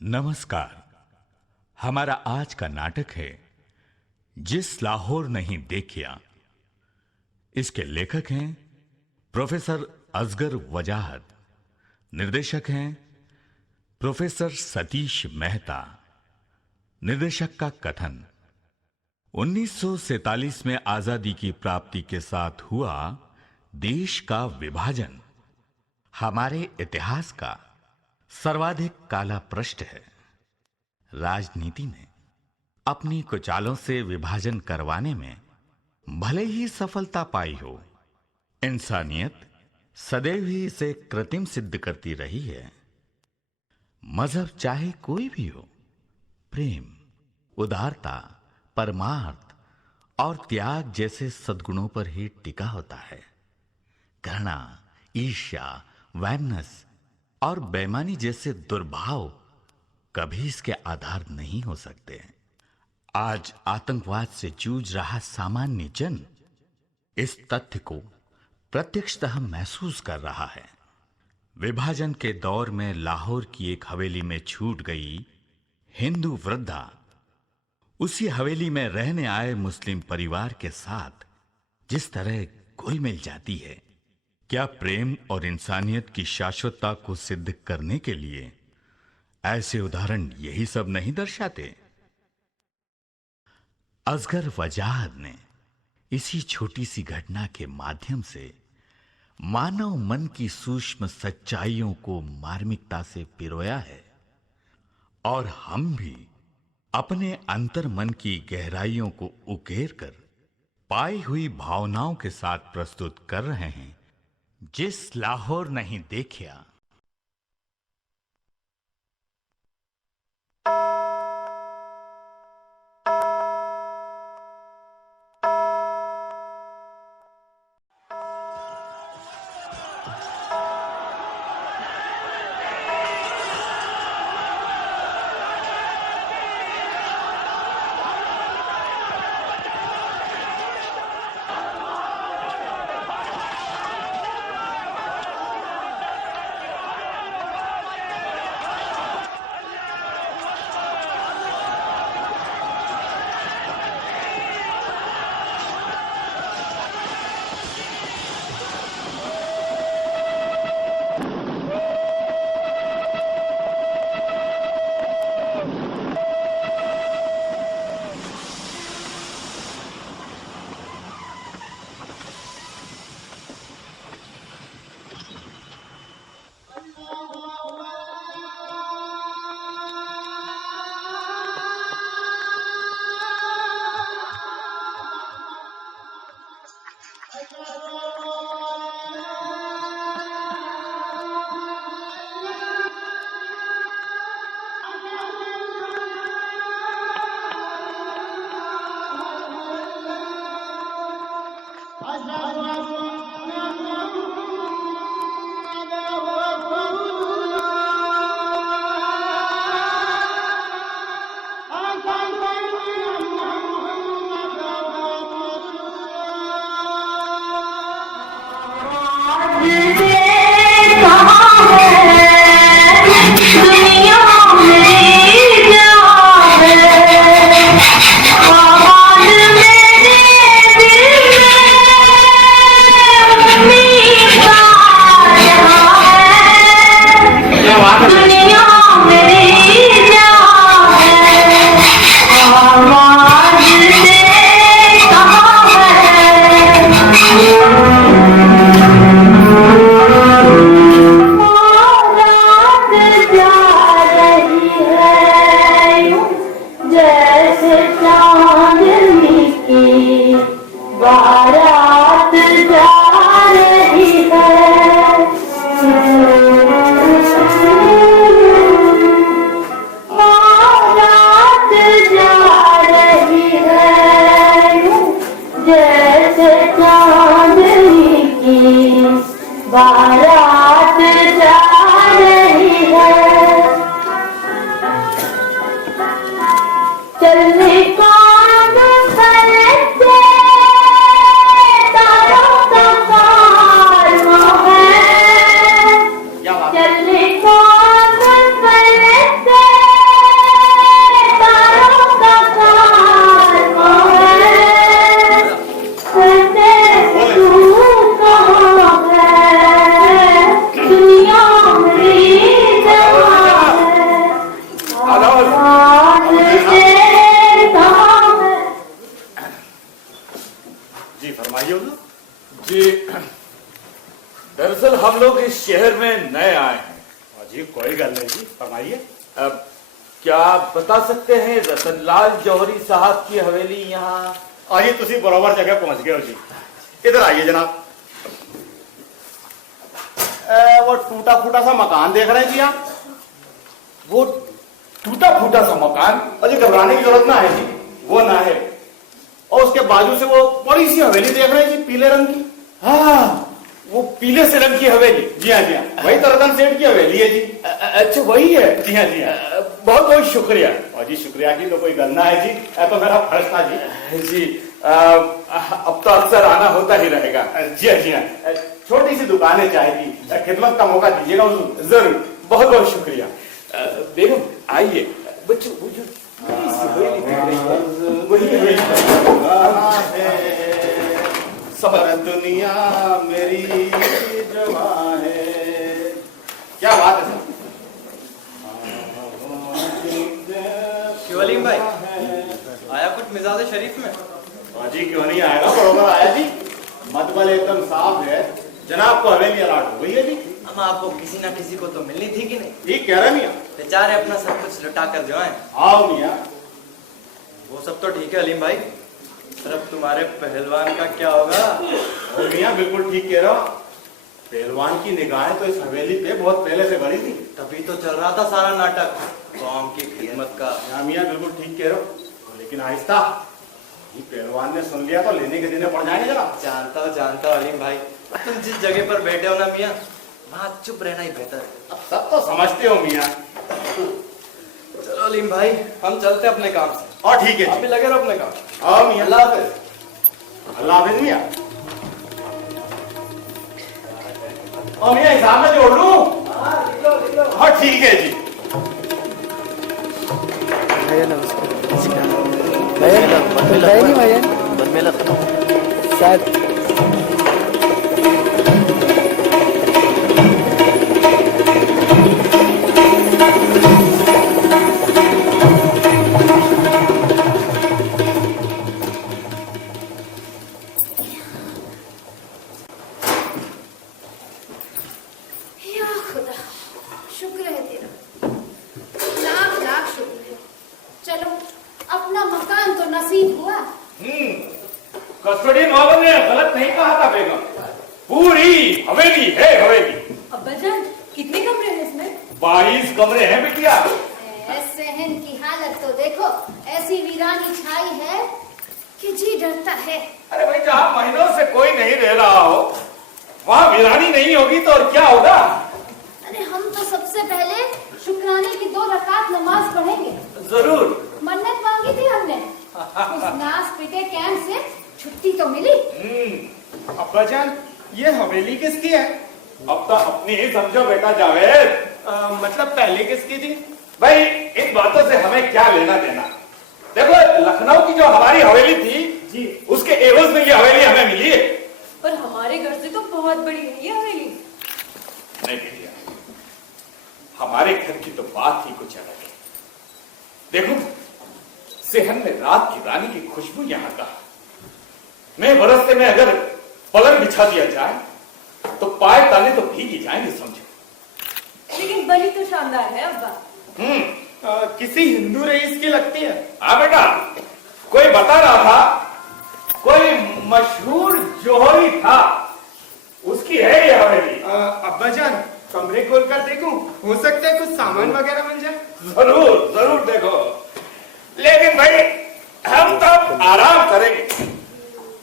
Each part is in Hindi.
नमस्कार। हमारा आज का नाटक है जिस लाहौर नहीं देखिया। इसके लेखक हैं प्रोफेसर असगर वजाहत, निर्देशक हैं प्रोफेसर सतीश मेहता। निर्देशक का कथन, 1947 में आजादी की प्राप्ति के साथ हुआ देश का विभाजन हमारे इतिहास का सर्वाधिक काला पृष्ठ है। राजनीति ने अपनी कुचालों से विभाजन करवाने में भले ही सफलता पाई हो, इंसानियत सदैव ही इसे कृत्रिम सिद्ध करती रही है। मजहब चाहे कोई भी हो, प्रेम, उदारता, परमार्थ और त्याग जैसे सद्गुणों पर ही टिका होता है। घृणा, ईर्ष्या, वैमनस्य और बेईमानी जैसे दुर्भाव कभी इसके आधार नहीं हो सकते। आज आतंकवाद से जूझ रहा सामान्य जन इस तथ्य को प्रत्यक्षतः महसूस कर रहा है। विभाजन के दौर में लाहौर की एक हवेली में छूट गई हिंदू वृद्धा उसी हवेली में रहने आए मुस्लिम परिवार के साथ जिस तरह घुल मिल जाती है, क्या प्रेम और इंसानियत की शाश्वतता को सिद्ध करने के लिए ऐसे उदाहरण यही सब नहीं दर्शाते? असगर वजाहत ने इसी छोटी सी घटना के माध्यम से मानव मन की सूक्ष्म सच्चाइयों को मार्मिकता से पिरोया है और हम भी अपने अंतर मन की गहराइयों को उकेर कर पाई हुई भावनाओं के साथ प्रस्तुत कर रहे हैं जिस लाहौर नहीं देखिया। चलने को जी कोई गल नहीं जी, फरमाइए। अब क्या आप बता सकते हैं रतनलाल जौहरी साहब की हवेली यहाँ? आइए, तुसी बराबर जगह पहुंच गए हो जी। इधर आइए जनाब। वो टूटा फूटा सा मकान देख रहे हैं जी आप? वो टूटा फूटा सा मकान, और जी घबराने की जरूरत ना है जी, वो ना है। और उसके बाजू से वो बड़ी सी हवेली देख रहे हैं जी, पीले रंग की। हाँ, वो पीले से रंग की हवेली। जी हाँ जी हाँ, वही तो रतन सेठ की हवेली है जी। अच्छा वही है। जी हाँ जी हाँ, बहुत बहुत शुक्रिया। और जी शुक्रिया की तो कोई गल ना है जी, तो मेरा फर्ज था जी। जी अब तो अक्सर आना होता ही रहेगा। जी हाँ जी हाँ, छोटी सी दुकान है चाय की, खिदमत का मौका दीजिएगा हुजूर। जरूर, बहुत बहुत शुक्रिया। बेगम आइए। बच्चों वो जो बड़ी सी हवेली दिख रही है, वही है। सारा दुनिया मेरी जवां है। क्या बात है सर? शिवलीम भाई, आया कुछ मिजाज शरीफ में? हाँ जी, क्यों नहीं आएगा, बरोबर आया जी। मतबल एकदम साफ है। जनाब को हवेली अलॉट हो गई है जी। हम आपको किसी ना किसी को तो मिलनी थी कि नहीं? ठीक कह रहे मियाँ। बेचारे अपना सब कुछ लुटा कर जो आए। आओ मियाँ। वो सब तो ठीक है अलीम भाई, सिर्फ तुम्हारे पहलवान का क्या होगा? और मियाँ बिल्कुल ठीक कह रहे हो। पहलवान की निगाहें तो इस हवेली पे बहुत पहले से बनी थी। तभी तो चल रहा था सारा नाटक कौम की खिदमत का। हाँ मियाँ बिल्कुल ठीक कह रहे हो, लेकिन आहिस्ता। ये पहलवान ने सुन लिया तो लेने के देने पड़ जाएंगे जनाब। जानता हूँ अलीम भाई, तुम जिस जगह पर बैठे हो ना मियाँ, वहाँ चुप रहना ही बेहतर है। अब सब तो समझते हो मियाँ। चलो अलीम भाई, हम चलते अपने काम से। और ठीक है आप जी। भी लगे रहो अपने काम। आओ मियाँ। अल्लाह हाफिज। अल्लाह हाफिज मियाँ। और मियाँ हिसाब में जोड़ लूं? हाँ ठीक है जी। शायद या खुदा, शुक्र है तेरा, लाख लाख शुक्र है। चलो, अपना मकान तो नसीब हुआ। कस्टोडियन वालों ने गलत नहीं कहा था बेगम, पूरी हवेली है हवेली। अब्बाजान, कितने कमरे हैं इसमें? 22 कमरे हैं बिटिया। सहन की हालत तो देखो, ऐसी वीरानी छाई है कि जी डरता है। अरे भाई, जहाँ महीनों से कोई नहीं रह रहा हो, वहाँ वीरानी नहीं होगी तो और क्या होगा? अरे हम तो सबसे पहले शुक्राने की 2 रकात नमाज पढ़ेंगे। जरूर। मन्नत मांगी थी हमने, उस नास पिटे कैंप से छुट्टी तो मिली। अब्बाजान, ये हवेली किसकी है? अब तो अपनी ही समझो बेटा जावेद। मतलब पहले किसकी थी? भाई इन बातों से हमें क्या लेना देना। देखो, लखनऊ की जो हमारी हवेली थी जी, उसके एवज में ये हवेली हमें मिली है। पर हमारे घर से तो बहुत बड़ी है ये हवेली। नहीं बेटिया, हमारे घर की तो बात ही कुछ अलग है। देखो, सेहन में रात की रानी की खुशबू यहाँ का। मैं बरसते में अगर पलंग बिछा दिया जाए तो पाए ताने तो भीग ही जाएंगे समझो। लेकिन बनी तो शानदार है अब्बा। किसी हिंदू रईस की लगती है। हाँ बेटा, कोई बता रहा था, कोई मशहूर जौहरी था, उसकी है ये हवेली। अब्बाजान, कमरे खोलकर देखूं? हो सकता है कुछ सामान वगैरह मिल जाए। जरूर जरूर देखो, लेकिन भाई हम तो आराम करेंगे।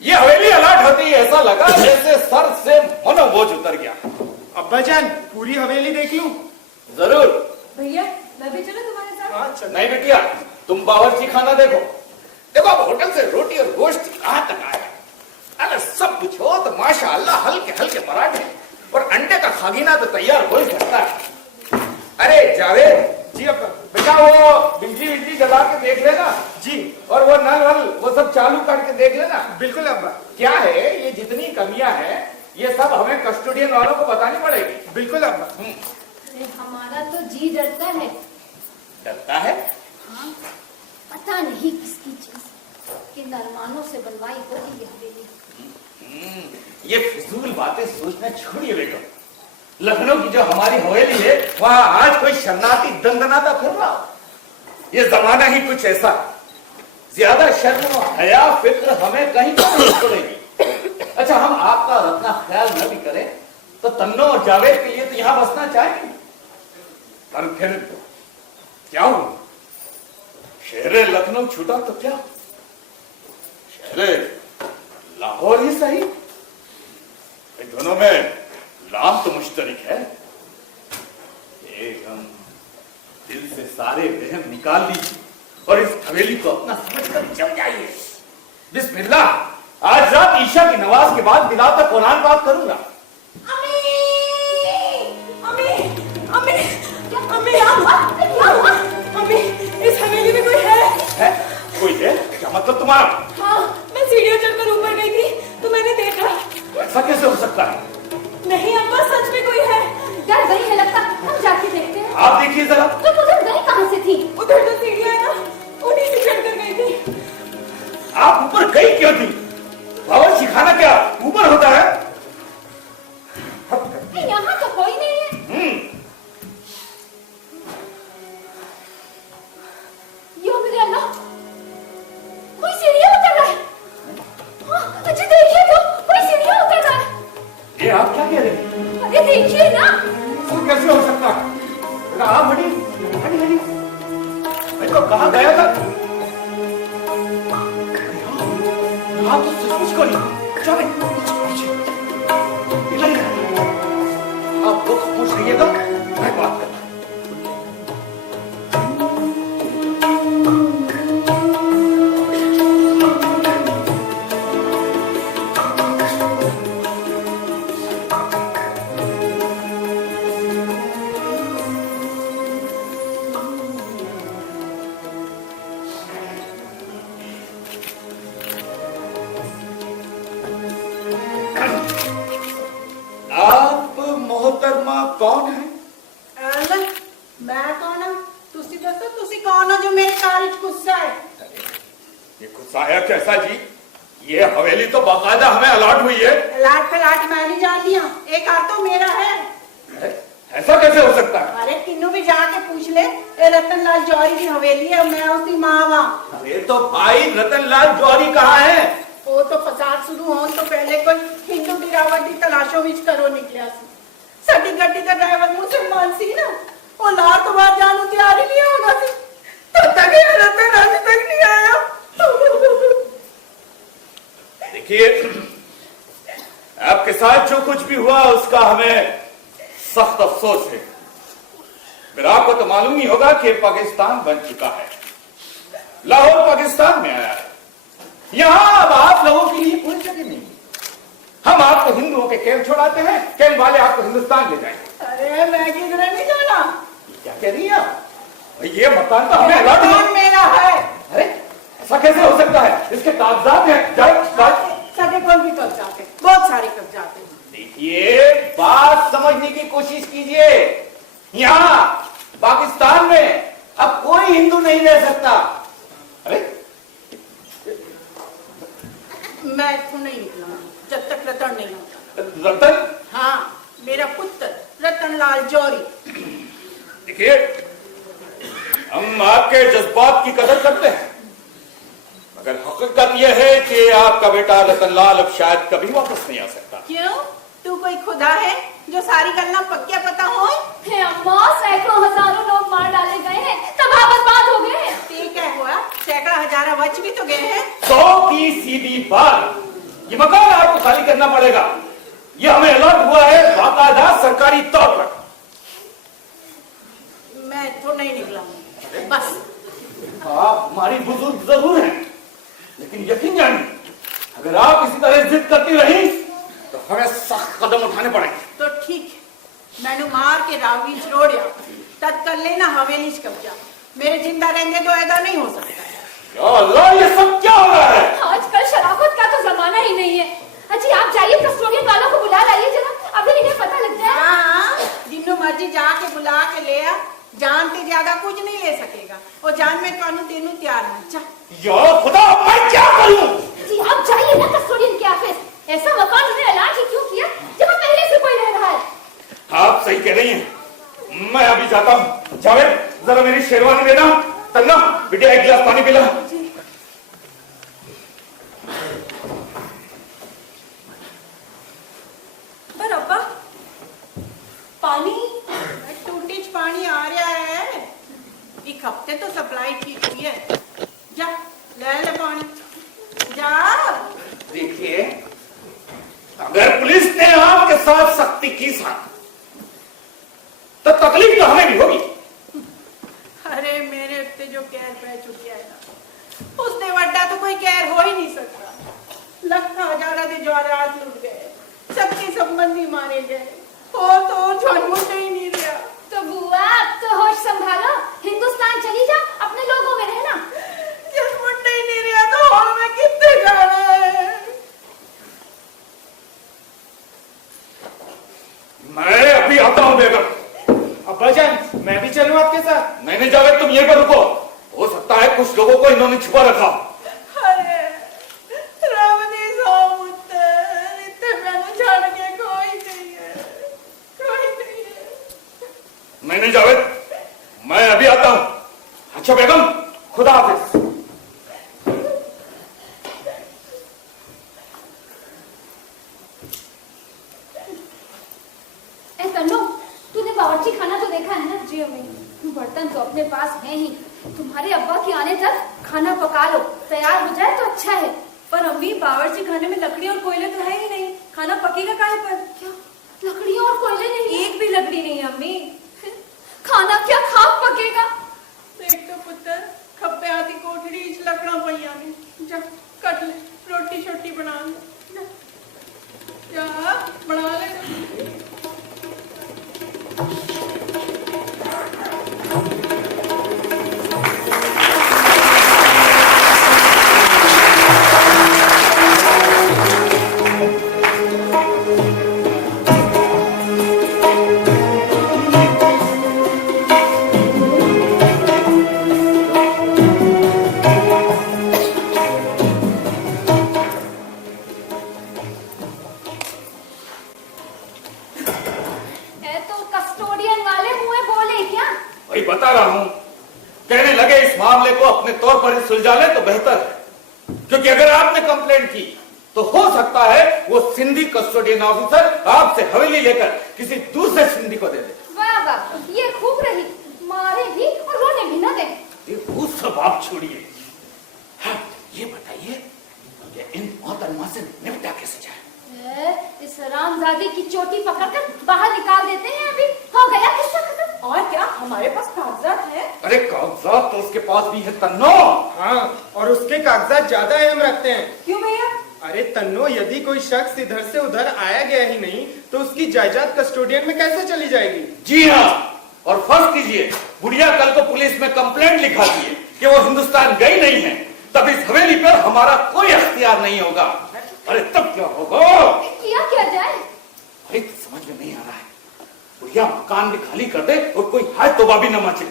ये हवेली अलॉट होती है, ऐसा लगा जैसे सर से मनोबोझ उतर गया। अब्बाजान, पूरी हवेली देख लूं? जरूर। भैया मैं भी चलूं तुम्हारे साथ? हाँ चल। नहीं बेटिया, तुम बावर्ची खाना देखो। देखो अब होटल से रोटी और गोश्त कहां तक आया। अगर सब कुछ हो तो माशाअल्लाह हल्के हल्के पराठे और अंडे का खागीना तो तैयार हो ही सकता है। अरे जावेद जी अब्बा। बेटा, वो बिजली जला के देख लेना जी। और वो नल वल वो सब चालू करके देख लेना। बिल्कुल अब्बा। क्या है, ये जितनी कमियां हैं ये सब हमें कस्टोडियन वालों को बतानी पड़ेगी। बिल्कुल अब्बा। अरे हमारा तो जी डरता है। डरता है? हाँ, पता नहीं किसकी चीज, किन अरमानों से बनवाई होगी ये हवेली। ये फिजूल बातें सोचना छोड़िए बेगम। लखनऊ की जो हमारी हवेली है वहां आज कोई शरणार्थी दंदनाता फिर रहा। ये जमाना ही कुछ ऐसा है। ज्यादा शर्म और हया फिक्र हमें कहीं पर नहीं छोड़ेगी। अच्छा, हम आपका अपना ख्याल न भी करें तो तन्नो और जावेद के लिए तो यहां बसना चाहेंगे, पर फिर क्या हुआ? शहर लखनऊ छूटा तो क्या, शहर लाहौर ही सही, इन दोनों में नाम तो मुश्तरक है। एक हम दिल से सारे वहम निकाल दीजिए और इस हवेली को अपना समझकर जम जाइए। बिस्मिल्लाह, आज रात ईशा की नमाज के बाद बिलाल तक कुरान बात करूंगा। इस हवेली में कोई है? कोई है? क्या मतलब तुम्हारा? हाँ, मैं सीढ़ियों चढ़कर ऊपर गई थी तो मैंने देखा। ऐसा कैसे हो सकता है? नहीं अब्बा, सच में कोई है। डर गई है लगता, हम जाके देखते हैं। आप देखिए जरा। तुम उधर गई कहाँ से थी? उधर तो सीढ़ियां है ना, उन्हीं से चढ़कर गई थी। आप ऊपर गई क्यों थी? भवन सिखाना क्या ऊपर होता है? यहाँ तो कोई नहीं है। यो मेरे अल्लाह, कोई सीढ़ियाँ उतर रहा है। हाँ, अच्छा देखिए तो, कोई सीढ़ियाँ उतर रहा है। ये आप क्या कह रहे हैं? अरे देखिए ना। तो कैसे हो सकता है? आप हटी हटी हटी, मैं तो कहाँ गया था? आप तो सचमुच करी। चले आप लोग पूछ रहिएगा, मैं बात करता। आप मोहतरमा कौन है? मैं कौन हूँ? तुसी दसो, तुसी कौन हो जो मेरे कार गुस्सा है? ये गुस्सा है कैसा जी? ये हवेली तो बाकायदा हमें अलॉट हुई है। लाट फलाट मैं नहीं जानती हूँ, एक कार तो मेरा है। ऐसा कैसे हो सकता है? अरे किन्नू भी जाके पूछ ले, ये रतन लाल जौहरी की हवेली है, मैं उसकी माँ वहाँ। अरे तो भाई रतन लाल जौहरी कहाँ है? वो तो फसाद शुरू हो तो पहले कोई हिंदू गिरावट की तलाशों विच करो निकलिया सी। साडी गड्डी का ड्राइवर मुसलमान सी ना, वो लार तो बाहर जाने को तैयार ही नहीं होना सी, तब तक ये रतन आज तक नहीं आया। देखिए, आपके साथ जो कुछ भी हुआ उसका हमें सख्त अफसोस है। फिर आपको तो मालूम ही होगा कि पाकिस्तान बन चुका है, लाहौर पाकिस्तान में आया है। यहां अब आप लोगों के लिए कोई जगह नहीं। हम आपको हिंदुओं के कैंप छोड़ाते हैं, कैंप वाले आपको हिंदुस्तान ले जाएंगे। अरे मैं किधर नहीं जाना। क्या कह रही है आप? ये मकान तो हमें अलॉट कौन मेरा है? अरे ऐसा कैसे हो सकता है? इसके कागजात हैं। साढ़े कौन भी कब्जाते, बहुत सारे कब्जाते। देखिए, बात समझने की कोशिश कीजिए। यहाँ पाकिस्तान में अब कोई हिंदू नहीं रह सकता। अरे मैं इथों नहीं निकला जब तक रतन नहीं होता। रतन? हाँ, मेरा पुत्र रतन लाल जौहरी। देखिए, हम आपके जज्बात की कदर करते हैं, मगर हकीकत यह है कि आपका बेटा रतन लाल अब शायद कभी वापस नहीं आ सकता। क्यों? तू कोई खुदा है जो सारी गल्ला पक्का पता हो? हे अम्मा, सैकड़ों हजारों लोग मार डाले गए हैं, तबाह बर्बाद हो गए हैं। ठीक है हुआ, सैकड़ा हजारा बच भी तो गए हैं। 100 की सीधी बात, ये मकान आपको खाली करना पड़ेगा। ये हमें अलॉट हुआ है बाकायदा सरकारी तौर पर। मैं तो नहीं निकला बस। आप हमारी बुजुर्ग जरूर हैं, लेकिन यकीन जानिए, अगर आप इसी तरह जिद करती रही तो हमें सख्त कदम उठाने पड़ेंगे। तो ठीक, मैंने मार के रावी छोड़िया, तद कर लेना हवेली कब्जा। मेरे जिंदा रहने तो ऐसा नहीं हो सकता। या अल्लाह, ये सब क्या हो रहा है? आजकल शराफत का तो जमाना ही नहीं है। अच्छी आप जाइए, कस्टोडियन वालों को बुला लाइए जरा, अभी इन्हें पता लग जाए। हाँ, जिन्हों मर्जी जाके बुला के ले आ, जान से ज्यादा कुछ नहीं ले सकेगा। और जान में कानून तेनू तैयार है। जा। या खुदा, मैं क्या करूं? जी आप जाइए ना कस्टोडियन के ऑफिस। ऐसा मकान उन्हें ऐलान ही क्यों किया जब पहले से कोई रह रहा है? आप सही कह रही हैं। मैं अभी जाता हूं। जावेद, जरा मेरी शेरवानी देना। तन्ना, बिटिया एक गिलास पानी पिला। पर अब्बा, पानी टूटीच पानी आ रहा है। एक हफ्ते तो सप्लाई की हुई है। जा ले पानी, जा। देखिए, अगर पुलिस ने आपके साथ सख्ती की तो तकलीफ तो हमें भी होगी। अरे मेरे उत्ते जो कहर पै चुकिया है ना, उसने वड्डा तो कोई कहर हो ही नहीं सकता। लाखों हजारों के जवाहरात लुट गए, सबके संबंधी मारे गए, और तो झनमुट ही नहीं रहा। तो बुआ अब तो होश संभालो, हिंदुस्तान चली जा, अपने लोगों में रहना। झनमुट ही नहीं रहा तो हॉल में कितने जाने। मैं अभी आता हूं बेगम। अब्बा जान, मैं भी चलूं आपके साथ? नहीं जावेद, तुम यहीं पर रुको। हो सकता है कुछ लोगों को इन्होंने छुपा रखा। अरे रावणी सोमुत्ते, इतने मैंने छाड़ के कोई नहीं है, कोई नहीं है। नहीं जावेद, मैं अभी आता हूं। अच्छा बेगम, खुदा हाफिज। तन्नो, तूने बावर्ची खाना तो देखा है ना? जी अम्मी, बर्तन तो अपने पास है ही। तुम्हारे अब्बा के आने तक खाना पका लो, तैयार हो जाए तो अच्छा है। पर अम्मी, बावर्ची खाने में लकड़ी और कोयले तो है ही नहीं, खाना पकेगा काहे पर? क्या लकड़ियां और कोयले नहीं? एक भी लकड़ी नहीं है अम्मी। खाना क्या खाक पकेगा? देख तो पुत्र, खप्पे आती कोठड़ी इस लकड़ा पैया ने। जा कट ले, रोटी छोटी बना ले। जा बना ले। बता रहा हूं, कहने लगे इस मामले को अपने तौर पर ही सुलझा ले तो बेहतर है, क्योंकि अगर आपने कंप्लेंट की तो हो सकता है वो सिंधी कस्टोडियन ऑफिसर आपसे हवेली लेकर किसी दूसरे सिंधी को दे दे। वाह वाह, ये खूब रही, मारे भी और रोने भी ना दे। ये वो सब आप छोड़िए। हाँ, ये बताइए कि इन मोहतरमा से निपटा कैसे जाए? इस हरामजादे की चोटी पकड़कर बाहर निकाल देते हैं। अभी हो गया किस्सा खत्म। और क्या, हमारे पास कागजात है। अरे कागजात तो उसके पास भी है तन्नो। हाँ, और उसके कागजात ज्यादा अहम रखते हैं। क्यों भैया? अरे तन्नो, यदि कोई शख्स इधर से उधर आया गया ही नहीं तो उसकी जायदाद कस्टोडियन में कैसे चली जाएगी? जी हाँ, और फर्ज कीजिए बुढ़िया कल को पुलिस में कंप्लेंट लिखा दिए कि वो हिंदुस्तान गई नहीं है, तब इस हवेली पर हमारा कोई अख्तियार नहीं होगा। अरे तब क्या होगा? क्या जाए? अरे समझ में नहीं आ रहा है। बुढ़िया मकान भी खाली कर दे और कोई हाय तोबा भी न मचे।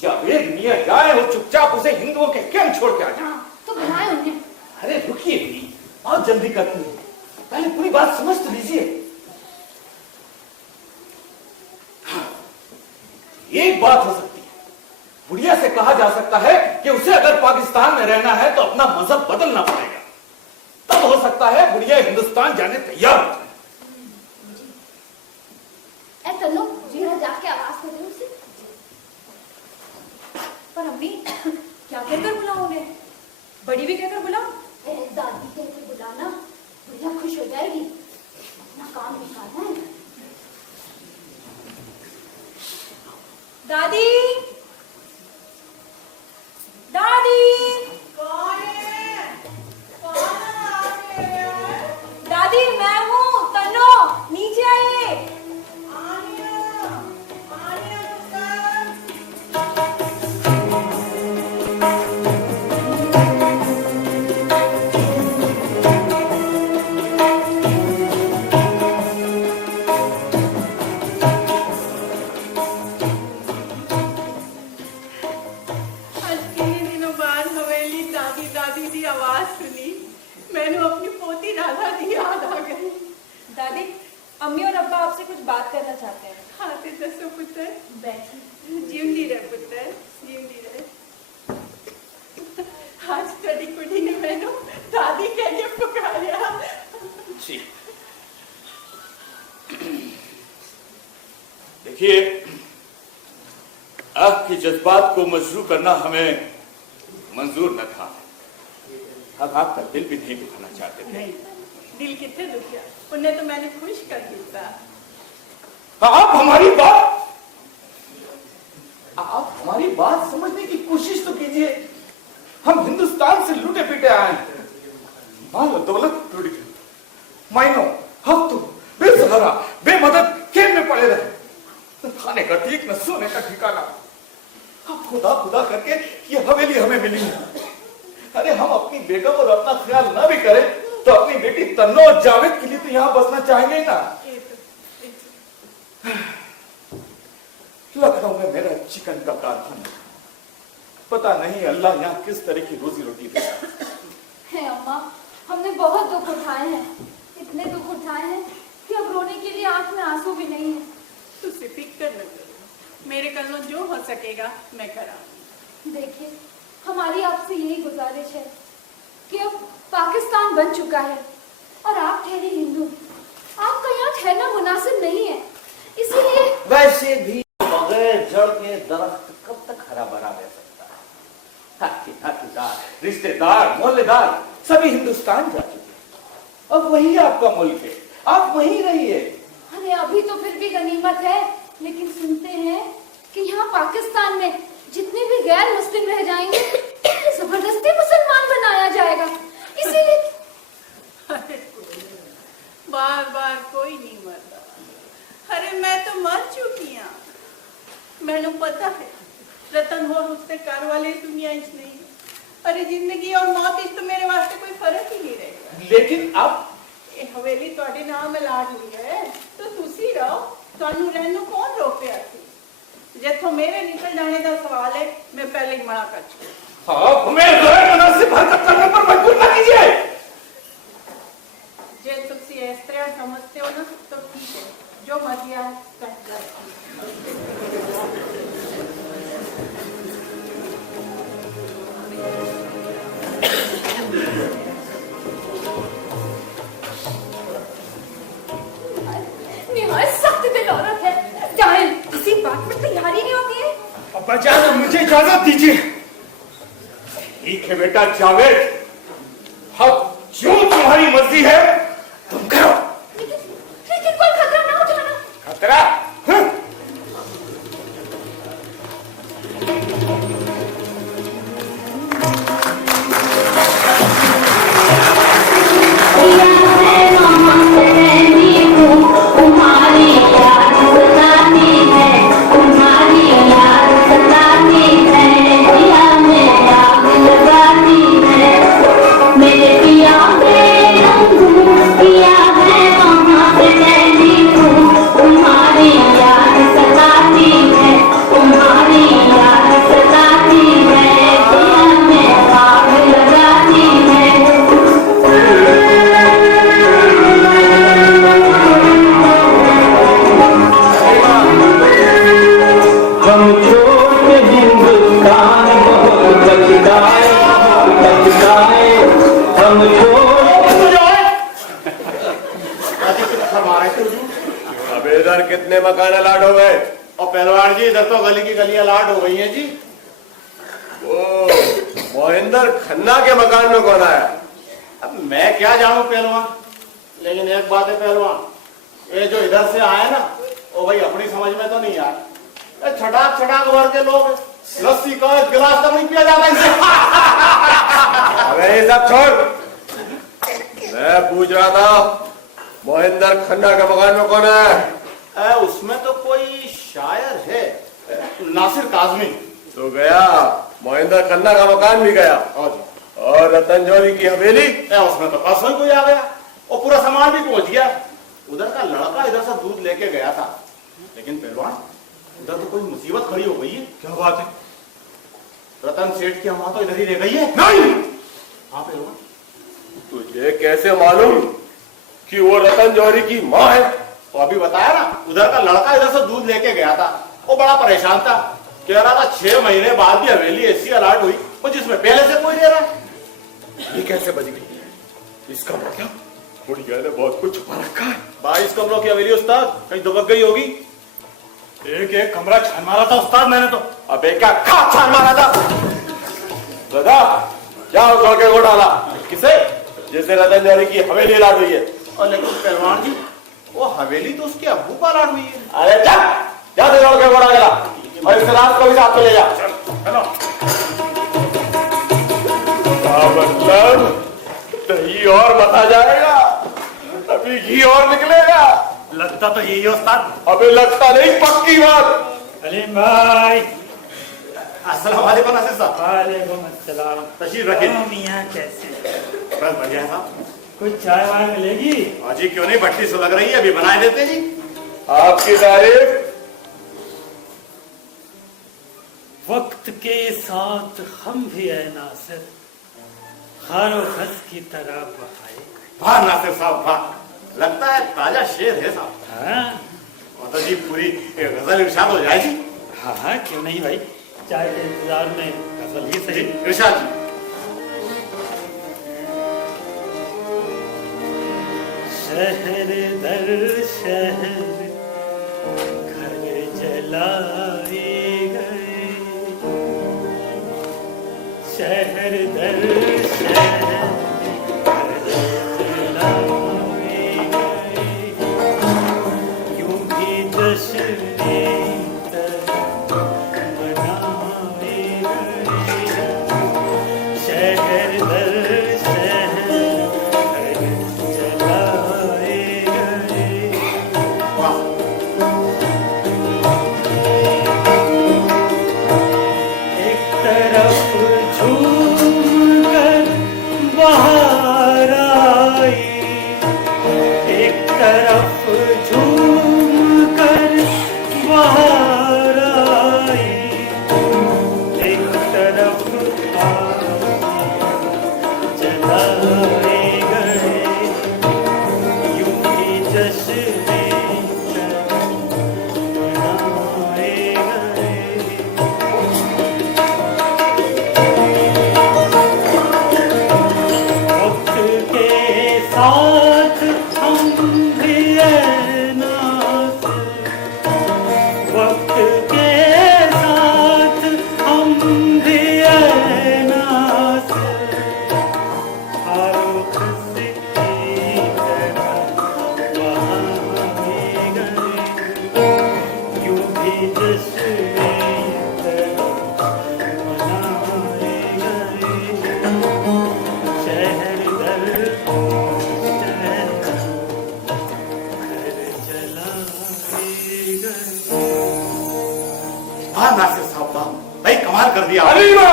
जावेद मियां जाए और चुपचाप उसे हिंदुओं के कैंप छोड़ के आ जाए। तो बुलाए उन्हें। अरे रुकिए भी, बहुत जल्दी करती है, पहले पूरी बात समझ तो लीजिए। हाँ, एक बात हो सकती है, बुढ़िया से कहा जा सकता है कि उसे अगर पाकिस्तान में रहना है तो अपना मजहब बदलना पड़ेगा, तब हो सकता है बुढ़िया हिंदुस्तान जाने तैयार हो जाए। तन्नो, जीरा जाके आवाज कर दे उसे। पर अम्मी, क्या कहकर बुलाओ उन्हें? बड़ी भी कहकर बुलाओ। दादी कहकर बुलाना, बुढ़िया खुश हो जाएगी। अपना काम निकालना है। दादी, दादी, कौन है? कौन आ गया? दादी मैं हूँ तन्नो, नीचे आइए। आनिया, आनिया जीवती रहे पुत्र, जीवती रहे। आज तेरी कुड़ी ने मैंने दादी कह के पुकारा। जी देखिए, आपके जज्बात को मजबूर करना हमें मंजूर न था। अब आपका दिल भी नहीं दुखाना चाहते थे। नहीं, दिल कितने दुखिया, उन्हें तो मैंने खुश कर दिया। आप हमारी बात समझने की कोशिश तो कीजिए। हम हिंदुस्तान से लूटे पीटे आए हैं, माल और दौलत टूट गई, महीनों हफ्तों बेसहारा बेमदद खेत में पड़े रहे, न खाने का ठीक न सोने का ठिकाना। अब खुदा खुदा करके ये हवेली हमें मिली है। अरे हम अपनी बेगम और अपना ख्याल न भी करें तो अपनी बेटी तन्नो और जावेद के लिए तो यहाँ बसना चाहेंगे ही ना। लखनऊ में मेरा चिकन का कारखाना, पता नहीं अल्लाह यहाँ किस तरह की रोजी रोटी देता है। अम्मा, हमने बहुत दुख उठाए हैं, इतने दुख उठाए हैं कि अब रोने के लिए आंख में आंसू भी नहीं है। तुझसे फिक्र न करो, मेरे कल्लों जो हो सकेगा मैं कराऊंगी। देखिए, हमारी आपसे यही गुजारिश है कि अब पाकिस्तान बन चुका है और आप ठहरे हिंदू, आपका यहाँ ठहरना मुनासिब नहीं है, इसीलिए। वैसे भी बगैर जड़ के दरख्त कब तक हरा भरा रह सकता है? हकीदार, रिश्तेदार, मोहल्लेदार सभी हिंदुस्तान जा चुके। अब वही आपका मुल्क है, आप वहीं रहिए। अरे अभी तो फिर भी गनीमत है, लेकिन सुनते हैं कि यहाँ पाकिस्तान में जितने भी गैर मुस्लिम रह जाएंगे जबरदस्ती मुसलमान बनाया जाएगा, इसीलिए। अरे बार बार कोई नहीं मरता। अरे मैं तो मर चुकी हूँ, मैंने पता है रतन हो उससे कार वाले दुनिया इस नहीं। अरे जिंदगी और मौत इस तो मेरे वास्ते कोई फर्क ही नहीं रहेगा। लेकिन अब ये हवेली ਤੁਹਾਡੇ नाम लाड हुई है तो तुसी रहो, ਤੁਹਾਨੂੰ रहने को कौन रोक रहा थी? जिथों मेरे निकल जाने का सवाल है मैं पहले ही मना कर चुकी। आप हमें गैर मुनासिब हरकत करने पर मजबूर न कीजिए। जे तुसी इस तरह समझते हो ना तो ठीक है, जो मर्जी है कर निहायत सख्त दिल औरत है, जाहिल, किसी बात में तैयारी नहीं होती है। अब्बा जान, मुझे इजाजत दीजिए। ठीक है बेटा जावेद, अब जो तुम्हारी मर्जी है तुम करो। लेकिन कोई खतरा ना उठाना। खतरा? इधर कितने मकान अलाट हो गए? और पहलवान जी, इधर तो गली की गलियां अलाट हो गई हैं जी। ओ, मोहिंदर खन्ना के मकान में कौन आया? अब मैं क्या जानूं पहलवान, लेकिन एक बात है पहलवान, ये जो इधर से आए ना वो भाई अपनी समझ में तो नहीं आया। छटाक छटाक भर के लोग, लस्सी का एक गिलास तक नहीं पिया जाता इनसे। अरे ये सब छोड़, मैं पूछ रहा था मोहिंदर खन्ना के मकान में कौन है? उसमें तो कोई शायर है, नासिर काजमी। तो गया, मोहिंदर खन्ना का मकान भी गया, और रतन जौहरी की हवेली? उसमें तो कसम कोई आ गया और पूरा सामान भी पहुंच गया। उधर का लड़का इधर से दूध लेके गया था, लेकिन पहलवान उधर तो कोई मुसीबत खड़ी हो गई है। क्या बात है? रतन सेठ की अम्मा तो इधर ही रह गई है। नहीं। हाँ पहलवान, तुझे कैसे मालूम कि वो रतन जौहरी की माँ है? तो अभी बताया ना, उधर का लड़का इधर से दूध लेके गया था, वो बड़ा परेशान था, कह रहा था 6 महीने बाद भी हवेली ऐसी अलर्ट हुई वो जिसमें पहले से कोई ले रहा है। ये कैसे बच गई? इसका मतलब बुढ़िया ने बहुत कुछ छुपा रखा है। 22 कमरों की हवेली उस्ताद, कहीं दबक गई होगी। एक एक कमरा छान मारा था उस्ताद मैंने तो। अबे क्या खा छान मारा था? दादा क्या उस लड़के को डाला? किसे? जिसे रतन जौहरी की हवेली लाट हुई है। और लेकिन पहलवान जी, वो हवेली तो उसके अब्बू का लाट हुई है। अरे चल जा दे लड़के को डाला और इस रात को भी साथ में ले जा। चलो। मतलब दही और बता जाएगा, अभी घी और निकलेगा। लगता तो यही है उस्ताद। अबे लगता नहीं, पक्की बात। अलीम भाई। अस्सलाम वालेकुम नासिर साहब। वालेकुम अस्सलाम। तशरीफ रखिए। मियाँ कैसे? बस बढ़िया साहब। कुछ चाय वाय मिलेगी? जी क्यों नहीं, भट्टी सुलग रही है, अभी बनाए देते जी। आपकी तारीफ। वक्त के साथ हम भी है नासिर, खारो खस की तरह बहाए। वाह नासिर साहब वाह, लगता है ताजा शेर है साहब। हाँ मतलब जी पूरी गजल इरशाद हो जाए जी। हाँ हाँ क्यों नहीं भाई, चाय के इंतजार में गजल ही सही। इरशाद जी। शहर दर शहर घर जलाए गए, शहर दर शहर घर जलाए गए, यूं भी जश्न मनाए गए, शहर दर शहर घर जलाए गए। एक तरफ झूम कर बाहर आई, एक तरफ झूम कर बाहर आई, एक तरफ जलाए गए, यूं ही जश्न मनाए गए। वक्त के साथ हम भी है नासिर, वक्त के साथ हम भी है नासिर, हारो खस की तरह बहाए गए, यूं भी जश्न मनाए गए, शहर दर शहर घर जलाए गए। वाह नासिर साहब वाह, भाई कमाल कर दिया आपने। अलीमा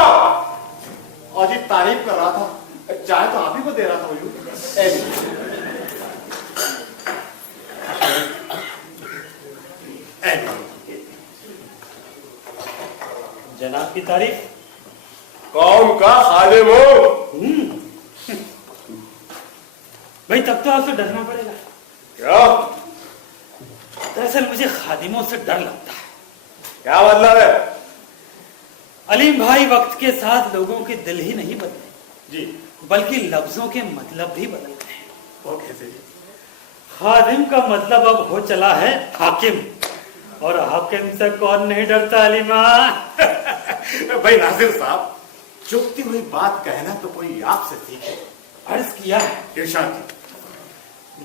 और जी तारीफ कर रहा था, चाय तो आप ही को दे रहा था हुजूर। जनाब की तारीफ। कौम का खादिम हो। भाई तब तो आपसे डरना पड़ेगा। क्या दरअसल मुझे खादिमों से डर लगता है। क्या मतलब है? अलीम भाई, वक्त के साथ लोगों के दिल ही नहीं बदले जी बल्कि लफ्जों के मतलब भी बदल गए हैं। वो कैसे जी? खादिम का मतलब अब हो चला है हाकिम, और हाकिम से कौन नहीं डरता अलीमा। भाई नासिर साहब, चुपती हुई बात कहना तो कोई आपसे सीखे। अर्ज किया है, इरशाद जी।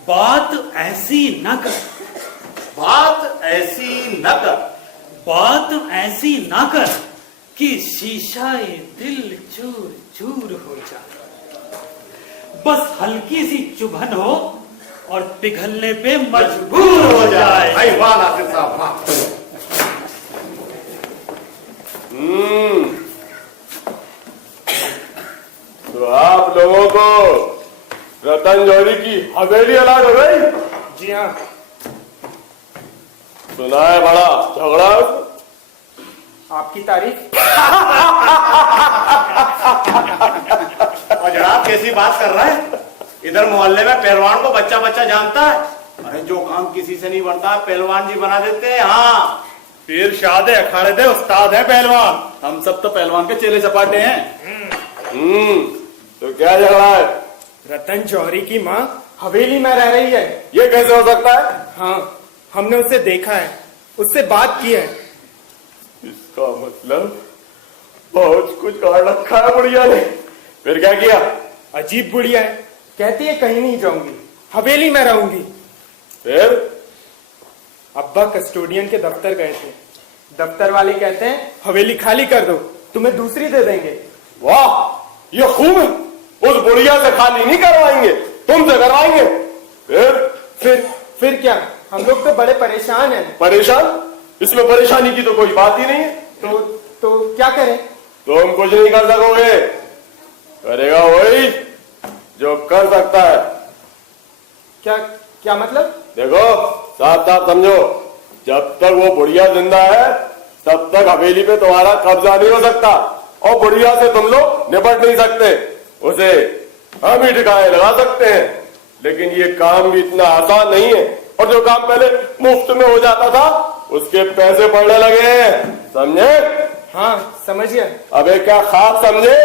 बात ऐसी न कर, बात ऐसी न कर, बात ऐसी ना कर कि शीशाए दिल चूर चूर हो जाए, बस हल्की सी चुभन हो और पिघलने पे मजबूर हो जाए। भाई वाह नासिर साहब वाह। तो आप लोगों को रतन जौहरी की हवेली अलर्ट हो गई? जी हाँ। सुना है बड़ा झगड़ा। आपकी तारीफ। और जनाब कैसी बात कर रहे हैं? इधर मोहल्ले में पहलवान को बच्चा बच्चा जानता है। अरे जो काम किसी से नहीं बनता पहलवान जी बना देते हैं। हाँ पीर शाह दे अखाड़े दे उस्ताद है पहलवान। हम सब तो पहलवान के चेले चपाटे हैं। तो क्या झगड़ा है? रतन जौहरी की माँ हवेली में रह रही है। ये कैसे हो सकता है? हाँ, हमने उसे देखा है, उससे बात की है। इसका मतलब बहुत कुछ काट रखा है बुढ़िया ने। फिर क्या किया? अजीब बुढ़िया है, कहती है कहीं नहीं जाऊंगी, हवेली में रहूंगी। फिर अब्बा कस्टोडियन के दफ्तर गए थे, दफ्तर वाले कहते हैं हवेली खाली कर दो, तुम्हें दूसरी दे देंगे। वाह, ये खूब है। उस बुढ़िया से खाली नहीं करवाएंगे, तुमसे करवाएंगे। फिर क्या, हम लोग तो बड़े परेशान हैं। परेशान? इसमें परेशानी की तो कोई बात ही नहीं है। तो क्या करें? तुम कुछ नहीं कर सकोगे, करेगा वही जो कर सकता है। क्या मतलब? देखो, साफ साफ समझो, जब तक वो बुढ़िया जिंदा है तब तक हवेली पे तुम्हारा कब्जा नहीं हो सकता, और बुढ़िया से तुम लोग निपट नहीं सकते। उसे हम ही ठिकाने लगा सकते हैं, लेकिन ये काम भी इतना आसान नहीं है। और जो काम पहले मुफ्त में हो जाता था उसके पैसे पड़ने लगे हैं, समझे? हाँ, समझिए। अब एक क्या खास समझे,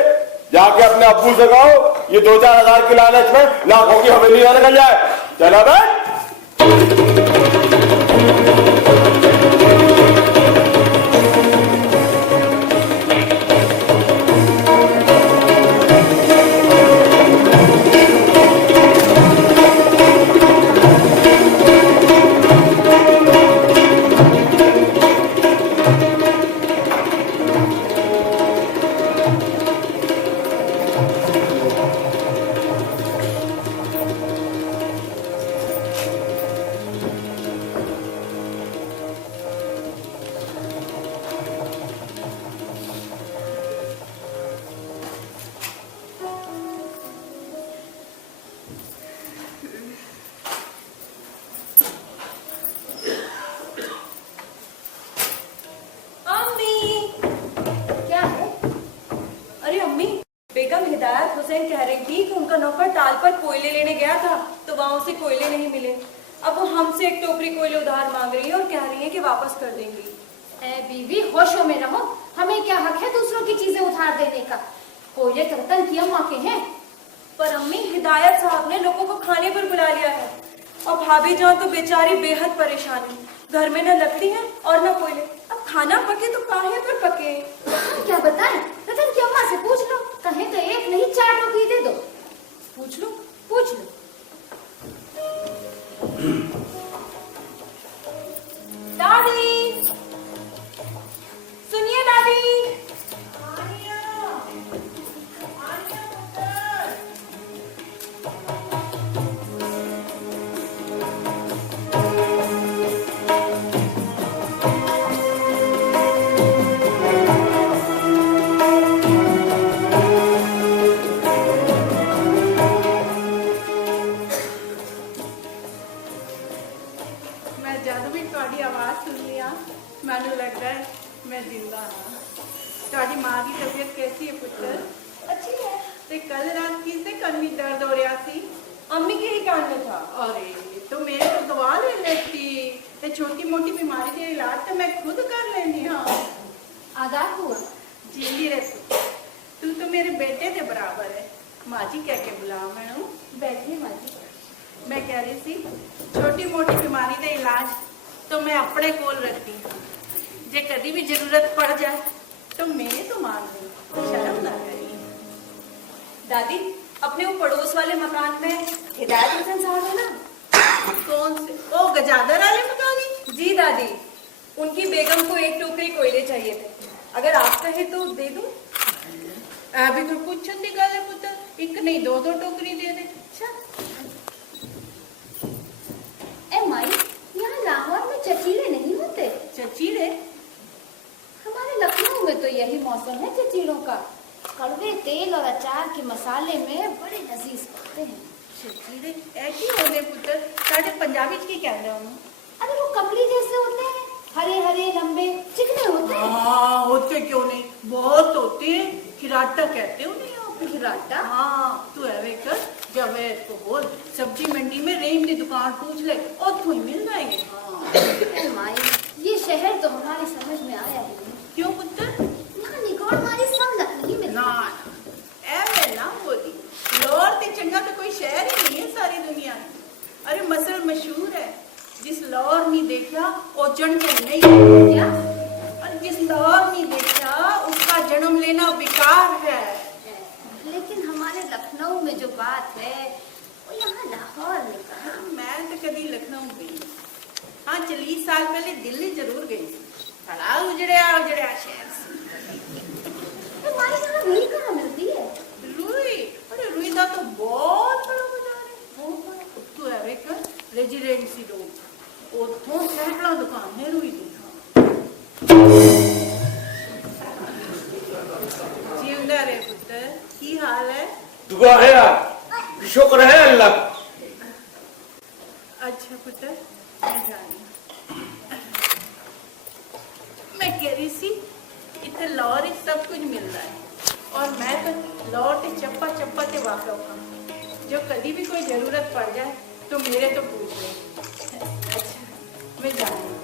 जाके अपने अब्बू से कहो ये 2-4 हजार की लालच में लाखों की हवेली ना निकल जाए। चला बैठ। बेगम हिदायत हुसैन कह रही थी कि उनका नौकर टाल पर कोयले लेने गया था तो वहां उसे कोयले नहीं मिले। अब वो हमसे एक टोकरी कोयले उधार मांग रही है और कह रही है कि वापस कर देंगी। ए बीवी, होशों में रहो। हमें क्या हक है दूसरों की चीजें उधार देने का? कोयले तो रतन की अम्मा के हैं। पर अम्मी, हिदायत साहब ने लोगों को खाने पर बुला लिया है और भाभी जान तो बेचारी बेहद परेशान है। घर में न लकड़ी है और न कोयले। अब खाना पके तो काहे पर पके? क्या बताएं? रतन की अम्मा से पूछ लो, कहे तो एक नहीं 4 टोकरी दे दो। पूछ लो। पूछ लो। दादी, सुनिए दादी। मैनू लगता है मैं जिंदा हाँ। तारी माँ की तबीयत कैसी है पुत्र? अच्छी है। ते कल रात किससे कान में दर्द हो रहा थी? अम्मी के ही कान में था। अरे तो मेरे को दवा ले लेती। ये छोटी मोटी बीमारी के इलाज तो मैं खुद कर लेनी। हाँ, आदाब हुआ। जिंदी रह पुत्र, तू तो मेरे बेटे के बराबर है। माँ जी कह के बुलाओ। मैं हूँ। बैठिए माँ जी। मैं कह रही थी छोटी मोटी बीमारी का इलाज तो मैं अपने कोल रखती हूँ। जे कभी भी जरूरत पड़ जाए तो मेरे तो मान लो, शर्म ना करी। दादी, अपने वो पड़ोस वाले मकान में हिदायत हुसैन साहब है ना? कौन से? ओ गजादर वाले मकानी? जी दादी, उनकी बेगम को एक टोकरी कोयले चाहिए थे। अगर आप कहे तो दे दूं? अभी कोई पूछन दी गल है पुत्र, एक नहीं 2-2 टोकरी दे दे। अच्छा ए माई, यहाँ लाहौर में चचीड़े नहीं होते? चचीड़े? हमारे लखनऊ में तो यही मौसम है चचीड़ों का। कड़वे तेल और अचार के मसाले में बड़े लजीज पकते हैं। चचीड़े ऐसी होने पुत्र, साढ़े पंजाबी की कह रहा हूँ। अरे वो ककड़ी जैसे होते हैं, हरे हरे लंबे चिकने होते हैं। हाँ, होते क्यों नहीं, बहुत होते हैं। खिराटा कहते हो नहीं आप? खिराटा? हाँ, तू है कर जावेद को बोल सब्जी मंडी में रेम की दुकान पूछ ले और तू ही मिल जाएगी। हाँ माई, ये शहर तो हमारी समझ में आया ही नहीं। क्यों पुत्र? यहाँ निगोड़ मारी सब नकली मिलती ना ऐवे ना बोली, लाहौर ते चंगा तो कोई शहर ही नहीं है सारी दुनिया में। अरे मसल मशहूर है, जिस लाहौर नहीं देखा वो जन्म नहीं क्या? और जिस लाहौर नहीं देखा उसका जन्म लेना बेकार है। लेकिन हमारे लखनऊ में जो बात है वो यहाँ लाहौर में कहा। मैं तो कभी लखनऊ गई, हाँ 40 साल पहले दिल्ली जरूर गई थी। बड़ा उजड़िया शहर से। हमारे यहाँ रुई कहाँ मिलती है? रुई? अरे रुई का तो बहुत बड़ा बाजार है, बहुत बड़ा। तो है एक रेजिडेंसी रोड, उतों सैकड़ा दुकान है रुई की। जिंदा रे पुत्र, की हाल है? दुआ है यार, शुक्र है अल्लाह। अच्छा पुत्र, मैं जा रही हूँ। मैं कह रही थी इतने लाहौर ही सब कुछ मिल रहा है और मैं तो लाहौर के चप्पा चप्पा से वाक़ हूँ। जो कभी भी कोई जरूरत पड़ जाए तो मेरे तो पूछ ले। अच्छा मैं जा रही हूँ।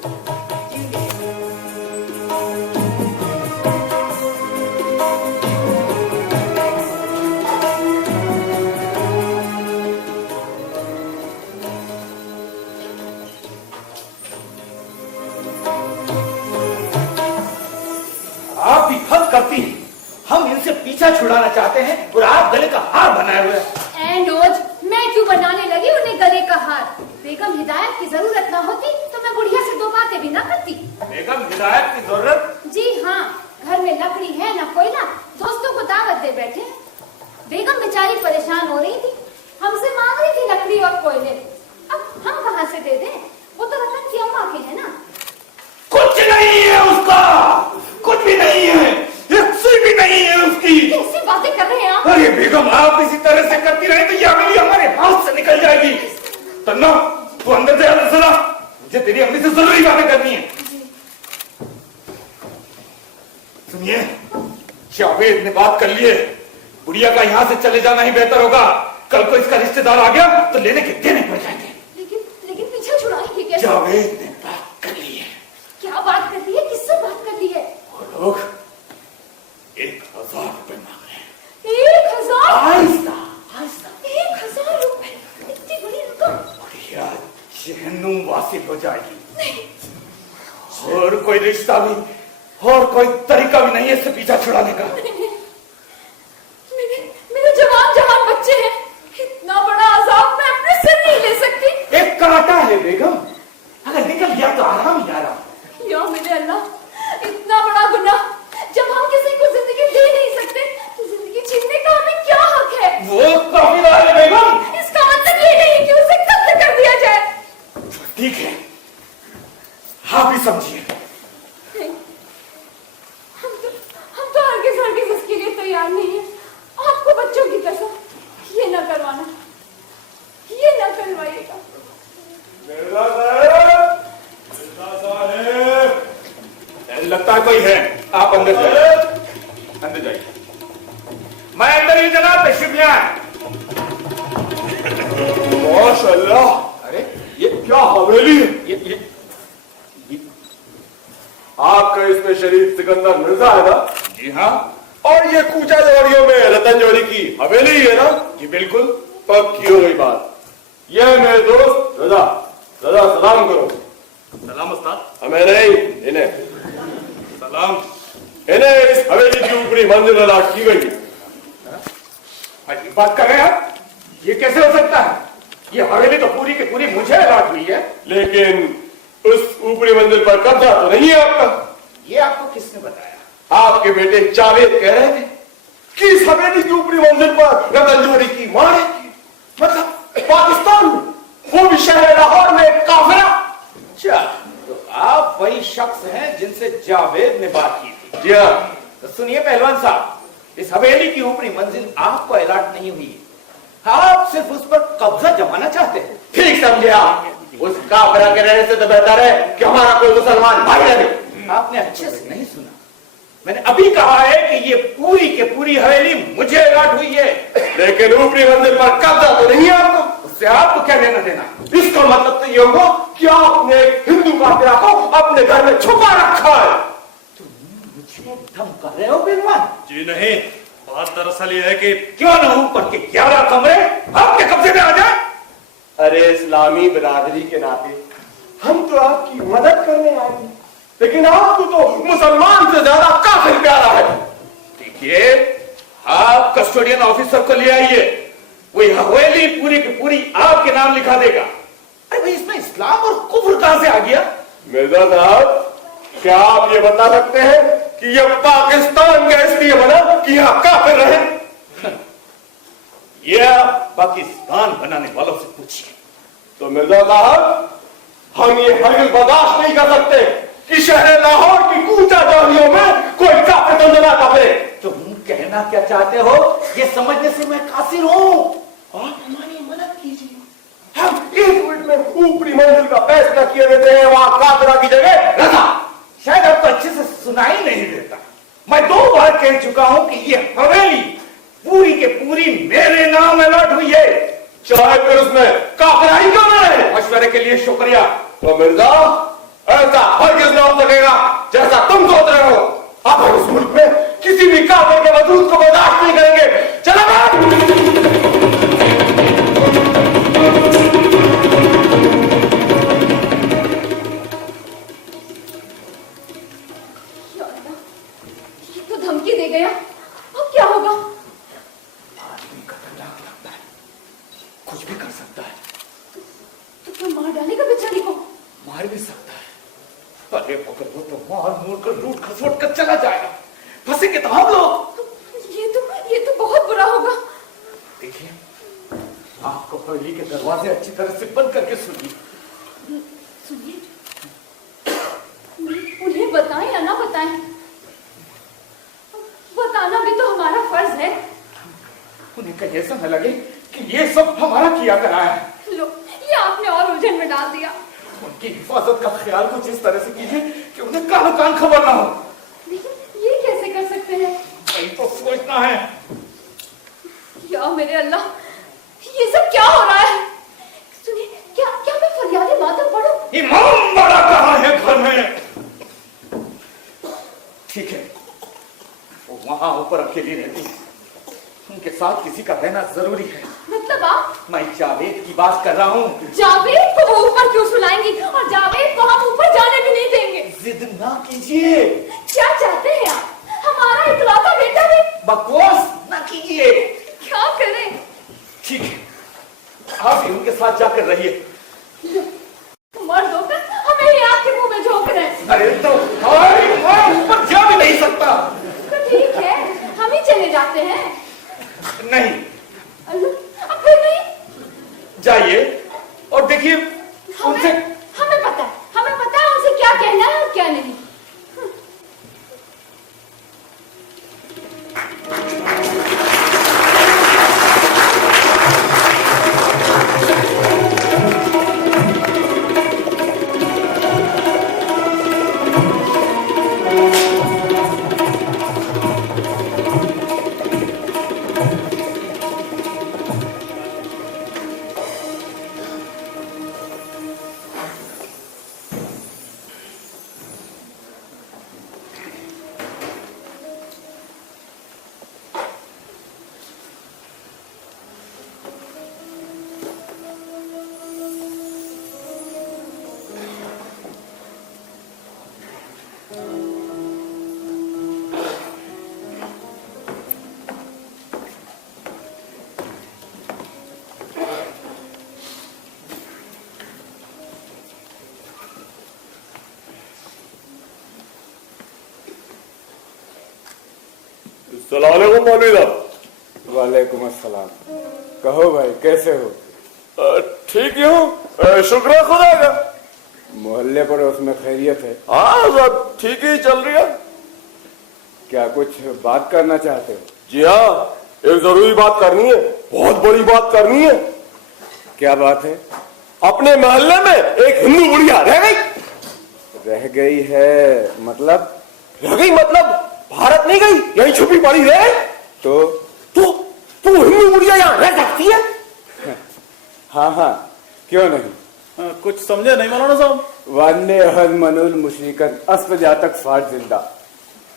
आप भी हद करती हैं। हम इनसे पीछा छुड़ाना चाहते हैं और आप गले का हार बनाए हुए हैं। एंडोज, मैं क्यों बनाने लगी उन्हें गले का हार? बेगम हिदायत की जरूरत ना होती तो मैं बुढ़िया से 2 बातें भी ना करती। बेगम हिदायत की जरूरत? जी हाँ, घर में लकड़ी है ना कोयला, दोस्तों को दावत दे बैठे। बेगम बेचारी परेशान हो रही थी, हमसे मांग रही थी लकड़ी और कोयले। अब हम कहाँ से दे दें? वो तो रतन की अम्मा के है ना। कुछ नहीं है उसका, कुछ भी नहीं है, एक सुई भी नहीं है उसकी। कैसी बातें कर रहे हैं आप? अरे बेगम, आप इसी तरह से करती रहे तो ये अगली हमारे हाथ से निकल जाएगी। तन्ना, तू अंदर से आकर सुना, मुझे तेरी अम्मी से जरूरी बातें करनी है। सुनिए, जावेद ने बात कर ली है, बुढ़िया का यहाँ से चले जाना ही बेहतर होगा। कल को इसका रिश्तेदार आ गया तो लेने के देने पड़ जाएंगे। लेकिन पीछे छुड़ाएंगे कैसे? जावेद ने बात कर ली है। क्या बात करती है? किससे बात करती है? वो लोग 1000 रुपए मांग रहे हैं। 1000? आहिस्ता आहिस्ता। 1000 रुपए? इतनी बड़ी रकम? बुढ़िया जहन्नुम वासिल हो जाएगी। और कोई रिश्ता भी और कोई तरीका भी नहीं है इससे पीछा छुड़ाने का। मेरे जवान जवान बच्चे हैं, इतना बड़ा अजाब मैं अपने सिर नहीं ले सकती। एक कांटा है बेगम, अगर निकल गया तो आराम ही आराम। या मेरे अल्लाह, इतना बड़ा गुनाह जब हम किसी को जिंदगी दे नहीं सकते तो जिंदगी छीनने का हमें क्या हक है? वो काफी है बेगम। इसका मतलब ये नहीं कि उसे कत्ल कर दिया जाए। ठीक है, आप ही समझिए। हम तो हरगिज इसके लिए तैयार नहीं है। आपको बच्चों की कसम ये ना करवाना, ये ना करवाइएगा। लगता है कोई है, आप अंदर जाइए, अंदर जाइए। मैं अंदर ही जनाब, तशरीफ ले आए। माशाअल्लाह, अरे ये क्या हवेली है? ये आपका इसमें शरीफ सिकंदर मिर्जा है ना? जी हाँ। और ये कूचा जोड़ियों में रतन जोड़ी की हवेली ही है ना? जी बिल्कुल। पक्की हो गई बात। ये है मेरे दोस्त रजा। रजा, सलाम करो। सलाम उस्ताद। हमें नहीं, इन्हें सलाम। इन्हें इस हवेली की ऊपरी मंजिल अलाट की गई। अजीब बात कर रहे हैं आप, ये कैसे हो सकता है? ये हवेली तो पूरी की पूरी मुझे अलाट हुई है। लेकिन उस ऊपरी मंजिल पर कब्जा तो नहीं है आपका। ये आपको किसने बताया? आपके बेटे जावेद कह रहे थे कि इस हवेली की ऊपरी मंजिल पर रतन जोड़ी की मां रहती है। मतलब पाकिस्तान में, वो भी शहर लाहौर में एक काफिला। अच्छा, तो आप वही शख्स हैं जिनसे जावेद ने बात की थी? जी हाँ। तो सुनिए पहलवान साहब, इस हवेली की ऊपरी मंजिल आपको अलाट नहीं हुई है, आप सिर्फ उस पर कब्जा जमाना चाहते हैं। ठीक समझे आप। उस काफिला के रहने से तो बेहतर है कि हमारा कोई मुसलमान भाई रहे। आपने अच्छे से नहीं सुना, मैंने अभी कहा है कि ये पूरी के पूरी हवेली मुझे अलाट हुई है, लेकिन ऊपरी मंजिल पर कब्जा तो नहीं है आपको। उससे आपको क्या लेना देना? इसका मतलब तो ये हुआ कि आपने एक हिंदू कातिला को अपने घर में छुपा रखा है। मुझे धमका रहे हो पहलवान? जी नहीं, बात दरअसल ये है कि क्यों ना ऊपर के 11 कमरे आपके कब्जे में आ जाए? अरे इस्लामी बिरादरी के नाते हम तो आपकी मदद करने आए हैं, लेकिन आपको तो मुसलमान से ज्यादा काफिर प्यारा है। देखिए, आप कस्टोडियन ऑफिसर को ले आइए, वो हवेली पूरी की पूरी आपके नाम लिखा देगा। अरे भाई, इसमें इस्लाम और कुफ्र कहां से आ गया? मिर्जा साहब, क्या आप ये बता सकते हैं कि ये पाकिस्तान का इसलिए बना कि यहाँ काफिर रहे? ये आप पाकिस्तान बनाने वालों से पूछिए। तो मिर्जा साहब, हम ये हरगिज़ बर्दाश्त नहीं कर सकते कि शहर लाहौर की कूचा जालियों में कोई काफिर तंजना करे। तुम कहना क्या चाहते हो, ये समझने से मैं कासिर हूं। आप हमारी मदद कीजिए। हम 1 मिनट में ऊपरी मंजिल का फैसला किए देते हैं, वहां काफिरा की जगह रजा, शायद आपको अच्छे से सुनाई नहीं देता। मैं 2 बार कह चुका हूं कि ये हवेली पूरी के पूरी मेरे नाम अलॉट हुई है। चाहे फिर उसमें काफिरा ही क्यों न रहे। मशवरे के लिए शुक्रिया। तो मिर्जा, ऐसा हरगिज़ न हो सकेगा जैसा तुम सोच रहे हो। अब हम इस मुल्क में किसी भी काफिर के वजूद को बर्दाश्त नहीं करेंगे। चलो ये तो धमकी दे गया, अब क्या होगा? आदमी खतरनाक लगता है, कुछ भी कर सकता है। तो क्या मार डालेगा बेचारी को? मार भी सकता है। अरे मगर वो तो मार मूर कर लूट खसोट कर चला जाएगा, फंसेंगे तो हम लोग। ये तो बहुत बुरा होगा। देखिए, आपको हवेली के दरवाजे अच्छी तरह से बंद करके सुनिए। सुनिए, उन्हें बताएं या ना बताएं, बताना भी तो हमारा फर्ज है। उन्हें कहीं ऐसा न लगे कि ये सब हमारा किया करा है। लो, ये आपने और उलझन में डाल दिया। उनकी हिफाजत का ख्याल कुछ इस तरह से कीजिए कि उन्हें कानो कान खबर ना हो। लेकिन ये कैसे कर सकते हैं? वही तो सोचना है। या मेरे अल्लाह, ये सब क्या हो रहा है? सुनिए, क्या मैं फरियादी मातम पढ़ूं? इमाम बड़ा कहाँ है घर में? ठीक है, वो वहां ऊपर अकेली रहती है, उनके साथ किसी का रहना जरूरी है। मतलब आप? मैं जावेद की बात कर रहा हूँ। जावेद को वो ऊपर क्यों सुलाएंगी? और जावेद को हम ऊपर जाने भी नहीं देंगे। जिद ना कीजिए। क्या चाहते हैं आप? हमारा इकलौता बेटा भी? बकवास ना कीजिए। क्या करें? ठीक है, आप भी उनके साथ जाकर रहिए। मर्द होकर हमें ही आपके मुंह में झोंक रहे हैं। अरे तो मैं ऊपर जा भी नहीं सकता। तो ठीक है, हम ही चले जाते हैं। नहीं, अब फिर नहीं? जाइए और देखिए उनसे। हमें पता है उनसे क्या कहना है और क्या नहीं। अस्सलाम वालेकुम मौलवी साहब। वालेकुम अस्सलाम। कहो भाई, कैसे हो? ठीक ही हूँ, शुक्र है खुदा का। मोहल्ले पड़ोस में खैरियत है? हाँ, सब ठीक ही चल रही है। क्या कुछ बात करना चाहते हो? जी हाँ, एक जरूरी बात करनी है, बहुत बड़ी बात करनी है। क्या बात है? अपने मोहल्ले में एक हिंदू बुढ़िया रह गई। रह गई है मतलब? रह गई मतलब भारत नहीं गई, यही छुपी पड़ी रहे। तो हिंदू बुढ़िया यहाँ रह सकती है? हाँ हाँ, क्यों नहीं। कुछ समझे नहीं मौलाना साहब? वान्ने अहद मनुल मुशरिकन अस्फ जातक फाट जिंदा।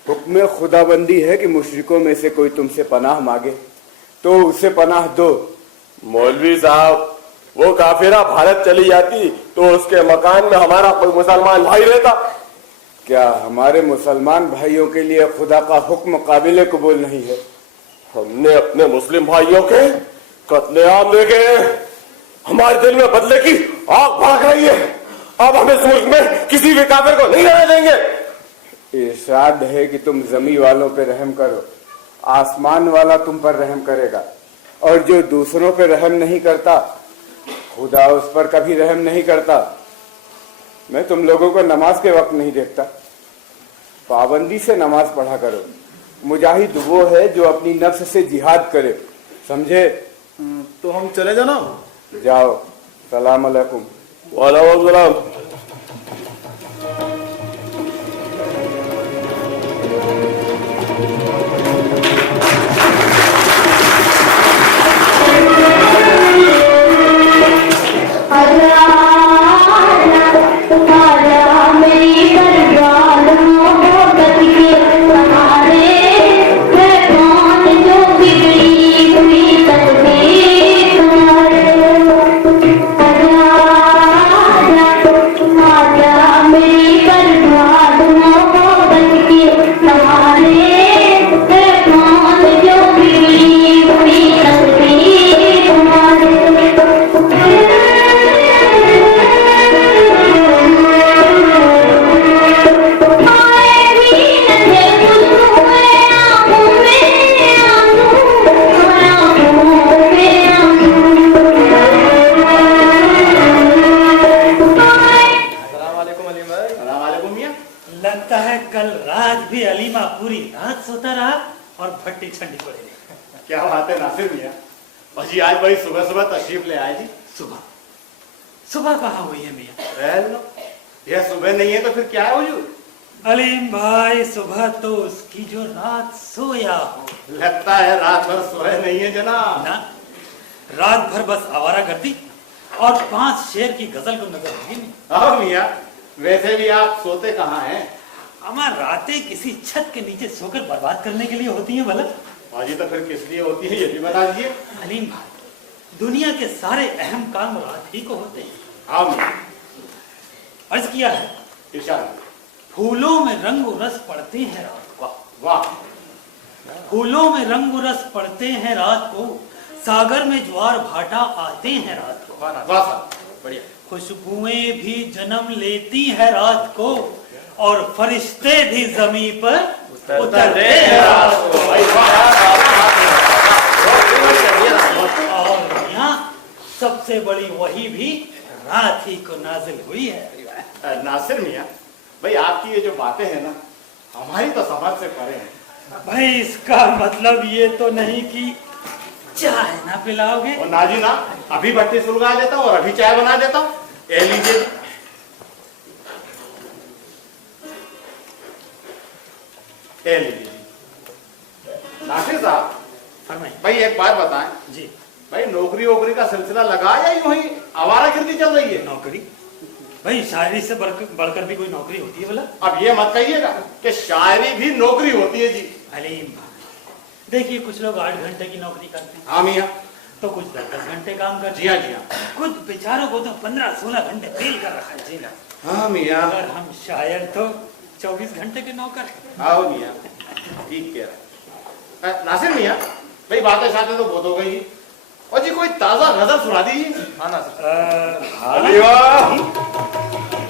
हुक्म खुदाबंदी है कि मुशरिकों में से कोई तुमसे पनाह मांगे तो उसे पनाह दो। मौलवी साहब, वो काफिरा भारत चली जाती तो उसके मकान में हमारा कोई मुसलमान भाई रहता? क्या हमारे मुसलमान भाइयों के लिए खुदा का हुक्म काबिल कबूल नहीं है? हमने अपने मुस्लिम भाइयों के कत्लेआम देखे हैं, हमारे दिल में बदले की आग भड़क रही है। अब हम इस मुल्क में किसी भी काफिर को नहीं रहने देंगे। इरशाद है कि तुम जमी वालों पे रहम करो, आसमान वाला तुम पर रहम करेगा, और जो दूसरों पे रहम नहीं करता खुदा उस पर कभी रहम नहीं करता। मैं तुम लोगों को नमाज के वक्त नहीं देखता, पाबंदी से नमाज पढ़ा करो। मुजाहिद वो है जो अपनी नफ्स से जिहाद करे, समझे? तो हम चले जाना? जाओ, सलाम अलैकुम। वालेकुम सलाम। लगता है कल रात भी अलीमा पूरी रात सोता रहा और भट्टी ठंडी पड़ी रही। क्या बात है नासिर मियाँ, जी आज बड़ी सुबह सुबह तशरीफ ले आए जी। सुबह सुबह कहाँ हुई है मियाँ? यह सुबह नहीं है तो फिर क्या है हुजूर? अलीम भाई, सुबह तो उसकी जो रात सोया हो। लगता है रात भर सोए नहीं है जनाब। ना, रात भर बस आवारा गर्दी और 5 शेर की गजल को नजर लगी नहीं। हाँ मियाँ, वैसे भी आप सोते कहाँ हैं? हमार रातें किसी छत के नीचे सोकर बर्बाद करने के लिए होती हैं भला? बाजी तो फिर किस लिए होती है ये भी बता दीजिए। अलीम भाई, दुनिया के सारे अहम काम रात ही को होते हैं। हाँ मियाँ, अर्ज किया है, इरशाद। फूलों में रंग रस पड़ते हैं रात को। वाह। फूलों में रंग रस पड़ते हैं रात को, सागर में ज्वार भाटा आते हैं रात को। वाह, बढ़िया। खुशबुएं भी जन्म लेती है रात को और फरिश्ते भी जमी पर उतरते हैं रात को। और यहाँ सबसे बड़ी वही भी रात ही को नाजिल हुई है। नासिर मियाँ भाई, आपकी ये जो बातें हैं ना, हमारी तो समझ से परे हैं। भाई इसका मतलब ये तो नहीं कि चाय ना पिलाओगे? और ना जी ना, अभी भट्टी सुलगा देता हूँ और अभी चाय बना देता हूँ। ये लीजिए। ये लीजिए। नासिर साहब, भाई एक बात बताएं जी। भाई, नौकरी वोकरी का सिलसिला लगा या यूं ही आवारागर्दी चल रही है? नौकरी? भाई शायरी से बढ़कर भी कोई नौकरी होती है बोला? अब ये मत कहिएगा कि शायरी भी नौकरी होती है जी। अलीम, देखिए कुछ लोग 8 घंटे की नौकरी करते हैं। हाँ मियाँ। तो कुछ 10-10 घंटे काम करते हैं। जी हाँ, जी हाँ। कुछ बेचारों को तो 15-16 घंटे फेल कर रखा है। जी ना। हाँ मियाँ। अगर हम शायर तो 24 घंटे के नौकर। हाँ मियाँ, ठीक कह रहा है। नासिर मियाँ भाई, बातें शातें तो बहुत हो गई। और जी कोई ताजा गजल सुना दीजिए। हाँ नासिर।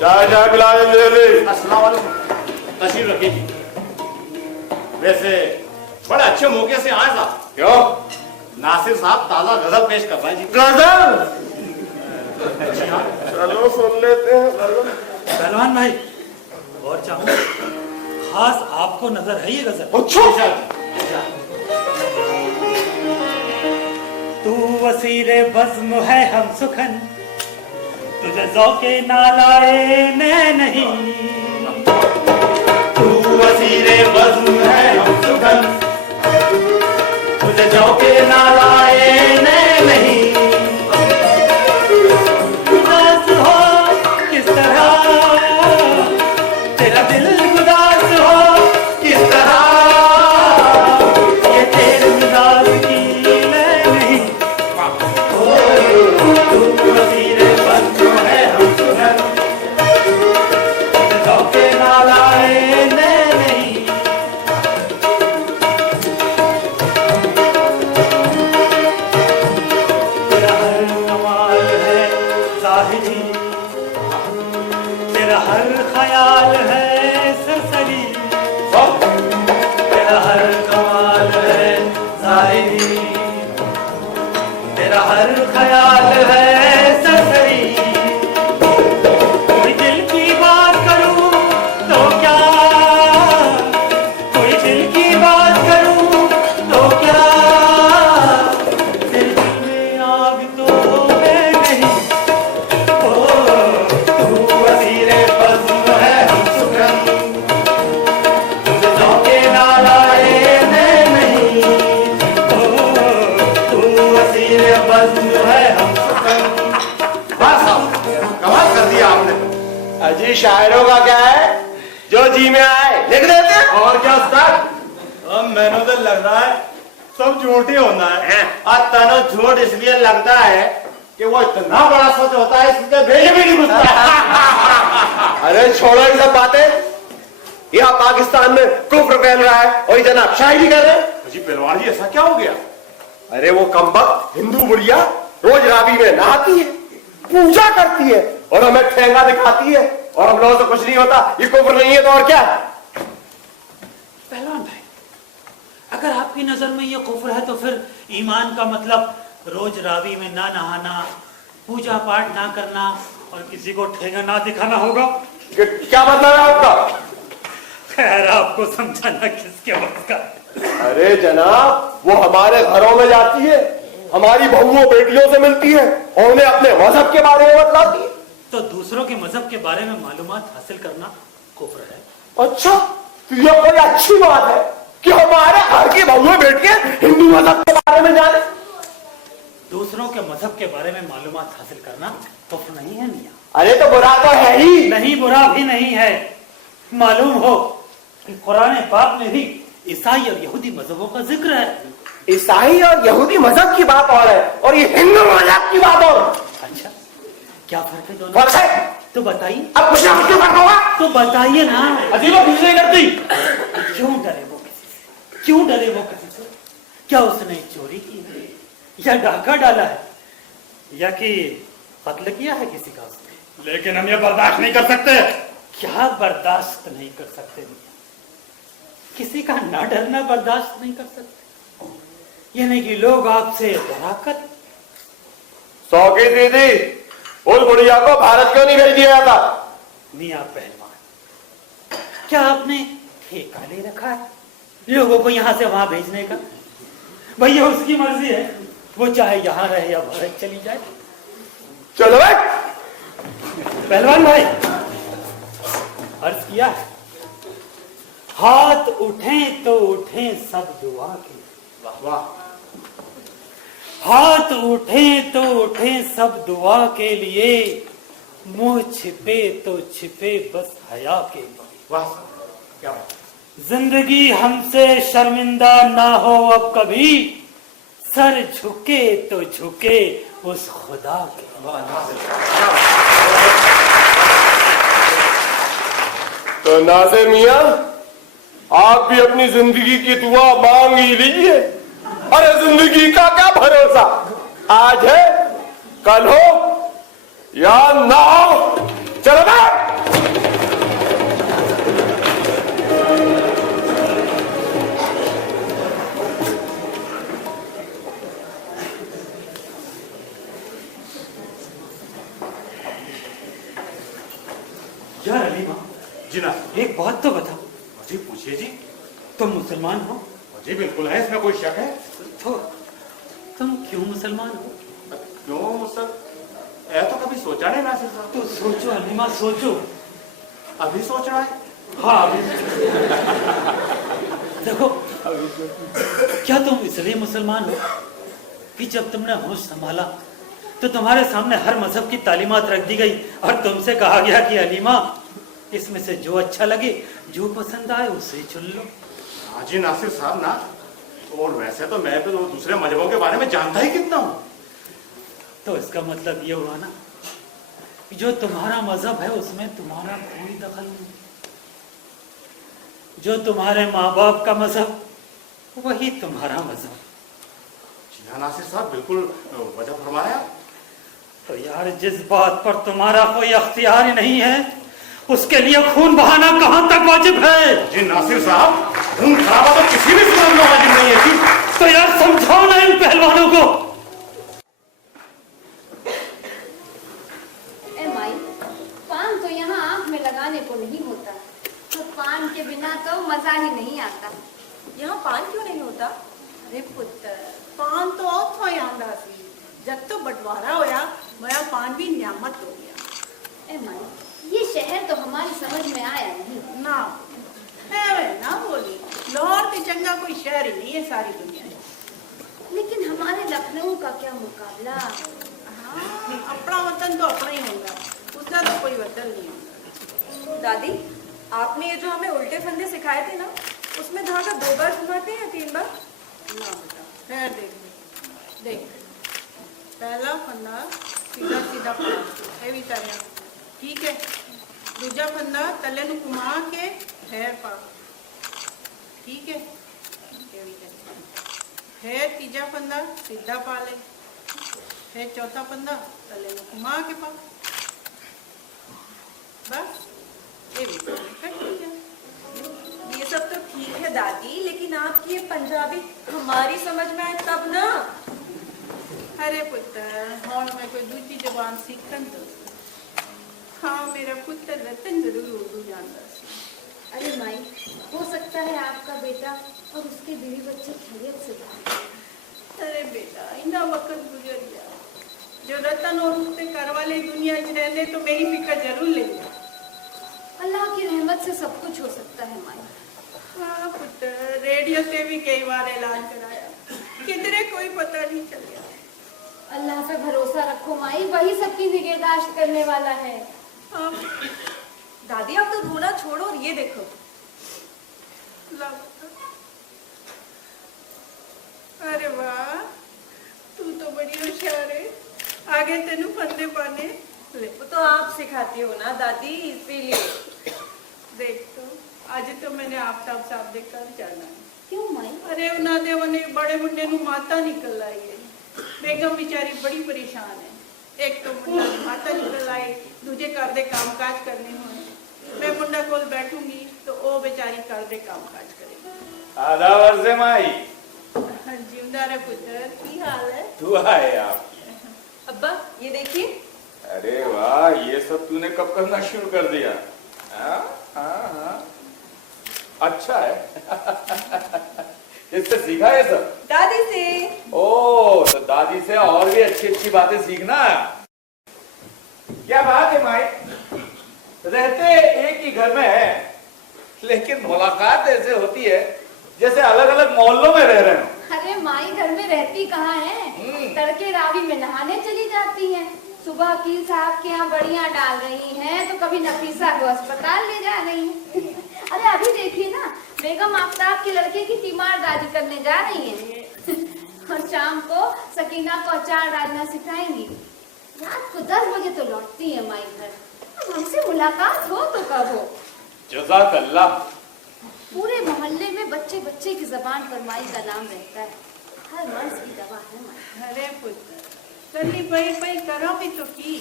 चाय चाय पिला दे। अस्सलाम वालेकुम, तशरीफ रखिए जी। वैसे बड़े अच्छे मौके से आए साहब। क्यों? नासिर साहब ताजा गजल पेश कर रहे हैं जी। गजल? चलो सुन लेते हैं गजल। पहलवान भाई, और चाहूँ खास आपको नजर है ये गजल? तू वसीरे बज़्म है हम सुखन, तुझे ज़ौक़े नालाए मैं नहीं। तू वसीरे बज़्म है हम सुखन, तुझे ज़ौक़े नालाए मैं नहीं। दिल की बात करूं तो क्या दिल में आग तो है नहीं। ओ तू असीरे बज़्म है हम सुगम, तुझे के नालाए मैं नहीं। ओ तू असीरे बज़्म है हम सुगम। बस कमाल कर दिया आपने। अजी शायरों का क्या है, जो जी में आए लिख देते हैं। और क्या उस्ताद, अब मैंने तो लग रहा है सब झूठ ही होना है। और तनो झूठ इसलिए लगता है कि वो इतना बड़ा सच होता है इसके भेज भी नहीं घुसता। अरे छोड़ो इन सब बातें, यहाँ पाकिस्तान में कुफ्र फैल रहा है और ये जनाब शायरी कर रहे हैं। जी पहलवान जी ऐसा क्या हो गया? अरे वो कमबख्त हिंदू बुढ़िया रोज रावी में नहाती है, पूजा करती है और हमें ठेंगा दिखाती है और हम लोगों से कुछ नहीं होता। ये कुफ्र नहीं है तो और क्या? पहलवान भाई, अगर आपकी नजर में ये कुफ्र है तो फिर ईमान का मतलब रोज रावी में ना नहाना, पूजा पाठ ना करना और किसी को ठेंगा ना दिखाना होगा। क्या मतलब है आपका? खैर, आपको समझाना किसके बस का। अरे जनाब, वो हमारे घरों में जाती है, हमारी बहुओं बेटियों से मिलती है और उन्हें अपने मजहब के बारे में बतलाती है। तो दूसरों के मजहब के बारे में मालूमात हासिल करना कुफ्र है। अच्छा, तो ये कोई अच्छी बात है कि हमारे घर की बहुएं बेटियां हिंदू मजहब के बारे में जाने। दूसरों के मजहब के बारे में मालूमात हासिल करना कुफ्र नहीं है मियां। अरे तो बुरा तो है ही नहीं, बुरा भी नहीं है। मालूम हो कि कुरान पाक में भी ईसाई और यहूदी मजहबों का जिक्र है। ईसाई और यहूदी मजहब की बात और है और ये हिंदू मजहब की बात और। अच्छा, क्या फर्क है दोनों? फर्क है तो बताइए। अब कुछ ना कुछ फर्क होगा। तो बताइए ना। अजीबो कुछ नहीं करती। क्यों डरे वो किसी से? क्यों डरे वो किसी से? क्या उसने चोरी की है या डाका डाला है या कि कत्ल किया है किसी का उसने? लेकिन हम ये बर्दाश्त नहीं कर सकते। क्या बर्दाश्त नहीं कर सकते? किसी का ना डरना बर्दाश्त नहीं कर सकते, यानी कि लोग आपसे डरा कर। सौकी दीदी, उस बुढ़िया को भारत क्यों नहीं भेज दिया जाता? मियां पहलवान, क्या आपने ठेका ले रखा है लोगों को यहां से वहां भेजने का? भैया उसकी मर्जी है, वो चाहे यहां रहे या भारत चली जाए। चलो भाई। पहलवान भाई, अर्ज किया है, हाथ उठे तो उठे सब दुआ के। वाह वाह। हाथ उठे तो उठे सब दुआ के लिए, मुंह छिपे तो छिपे बस हया के। वाह, क्या बात। जिंदगी हमसे शर्मिंदा ना हो अब कभी, सर झुके तो झुके उस खुदा के। तो नासिर मियां, आप भी अपनी जिंदगी की दुआ मांग ही लीजिए। अरे जिंदगी का क्या भरोसा, आज है कल हो या ना हो। चलो ना। यार अली माँ जी ना। एक बात तो बताओ। जी पूछिए जी। तुम मुसलमान हो? जी बिल्कुल है, इसमें कोई शक है? तो तुम क्यों मुसलमान हो? क्यों मुसल ऐ तो कभी सोचा नहीं नासिर साहब। तो सोचो अलीमा, सोचो। अभी सोच रहा है? हाँ अभी। देखो, क्या तुम इसलिए मुसलमान हो कि जब तुमने होश संभाला तो तुम्हारे सामने हर मजहब की तालीमात रख दी गई और तुमसे कहा गया कि अलीमा, इसमें से जो अच्छा लगे, जो पसंद आए उसे चुन लो। हाँ जी नासिर साहब ना, और वैसे तो मैं तो दूसरे मजहबों के बारे में जानता ही कितना हूँ। तो इसका मतलब ये हुआ ना कि जो तुम्हारा मजहब है उसमें तुम्हारा कोई दखल नहीं। जो तुम्हारे माँ बाप का मजहब, वही तुम्हारा मजहब। जी हाँ नासिर साहब, बिल्कुल वजह फरमाया। तो यार, जिस बात पर तुम्हारा कोई अख्तियार ही नहीं है, उसके लिए खून बहाना कहां तक वाजिब है? जी नासिर साहब, खून खराबा तो किसी भी सूरत में वाजिब नहीं है जी। तो यार समझाओ ना इन पहलवानों को। ए माई, पान तो यहाँ आंख में लगाने को नहीं होता, तो पान के बिना तो मजा ही नहीं आता। यहाँ पान क्यों नहीं होता? अरे पुत्र, पान तो औथो आंदा सी, जब तो बंटवारा होया मेरा पान भी नियामत हो गया। ए माई, ये शहर तो हमारी समझ में आया नहीं। ना है ना बोली, लाहौर से चंगा कोई शहर ही नहीं है सारी दुनिया में। लेकिन हमारे लखनऊ का क्या मुकाबला। हाँ, अपना वतन तो अपना ही होगा, उसका तो कोई वतन नहीं होगा। दादी, आपने ये जो हमें उल्टे फंदे सिखाए थे ना, उसमें धागा 2 बार घुमाते हैं या 3 बार? ना बेटा, खैर देख पहला फंदा सीधा सीधा पा भी तरह, ठीक है। दूजा फंदा तले नु घुमा के खैर पा, ठीक है। फिर तीजा फंदा सीधा पा ले, फिर चौथा फंदा तले नु घुमा के पा, बस ये भी कट गया। ये सब तो ठीक है दादी, लेकिन आपकी ये पंजाबी हमारी समझ में आए तब ना। अरे पुत्र, हुण मैं कोई दूसरी जबान सीखन तो हाँ, मेरा पुत्र रतन जरूर उर्दू जानता सी। अरे माई, हो सकता है आपका बेटा और उसके बीवी बच्चे खैरियत से बाहर। अरे बेटा, इना वक्त गुजर गया, जो रतन और उसके घर वाले दुनिया च रहने तो मेरी फिक्र जरूर लेंगे। अल्लाह की रहमत से सब कुछ हो सकता है माई। हाँ पुत्र, रेडियो से भी कई बार ऐलान कराया, किधरे कोई पता नहीं चल गया। अल्लाह पे भरोसा रखो माई, वही सबकी निगहदाश्त करने वाला है। हाँ दादी, आप तो रोना छोड़ो और ये देखो। ला पुत्र। अरे वाह, तू तो बड़ी होशियार है, आगे तेनू फंदे पाने ले। वो तो आप सिखाती हो ना दादी, इसीलिए। देख तो, आज तो मैंने आफ्ताब साहब दे घर जाना है। क्यों माई? अरे उन्होंने उन्हें बड़े मुंडे नु माता निकल आई है, बेगम बेचारी बड़ी परेशान है। एक तो मुंडा माता निकल आई, दूजे घर दे काम काज करने होने। मैं मुंडा कोल बैठूंगी तो वो बेचारी घर दे काम काज करेगी। आधा वर्षे माई। हाँ जिंदा रहे पुत्र, की हाल है? दुआ है आप। अब्बा, ये देखिए। अरे वाह, ये सब तूने कब करना शुरू कर दिया? हाँ हाँ हाँ, अच्छा है। इससे सीखा है सब? दादी से। ओ, तो दादी से और भी अच्छी अच्छी बातें सीखना। क्या बात है माई, रहते एक ही घर में है, लेकिन मुलाकात ऐसे होती है जैसे अलग अलग मोहल्लों में रह रहे हो। अरे माई, घर में रहती कहाँ है, तड़के रावी में नहाने चली जाती हैं, सुबह वकील साहब के यहाँ बड़ियां डाल रही हैं, तो कभी नफीसा को अस्पताल ले जा रही हैं। अरे अभी देखिए ना, बेगम आफ्ताब के लड़के की तीमारदारी करने जा रही हैं और शाम को सकीना को अचार डालना सिखाएंगी। रात को 10 बजे तो लौटती है माई घर। अब हमसे मुलाकात हो तो कब हो। जज़ाकल्लाह। पूरे मोहल्ले में बच्चे बच्चे की जबान पर माई का नाम रहता है, हर मर्ज की दवा है माई। अरे पुत्र, कली पई पई करो भी तो की,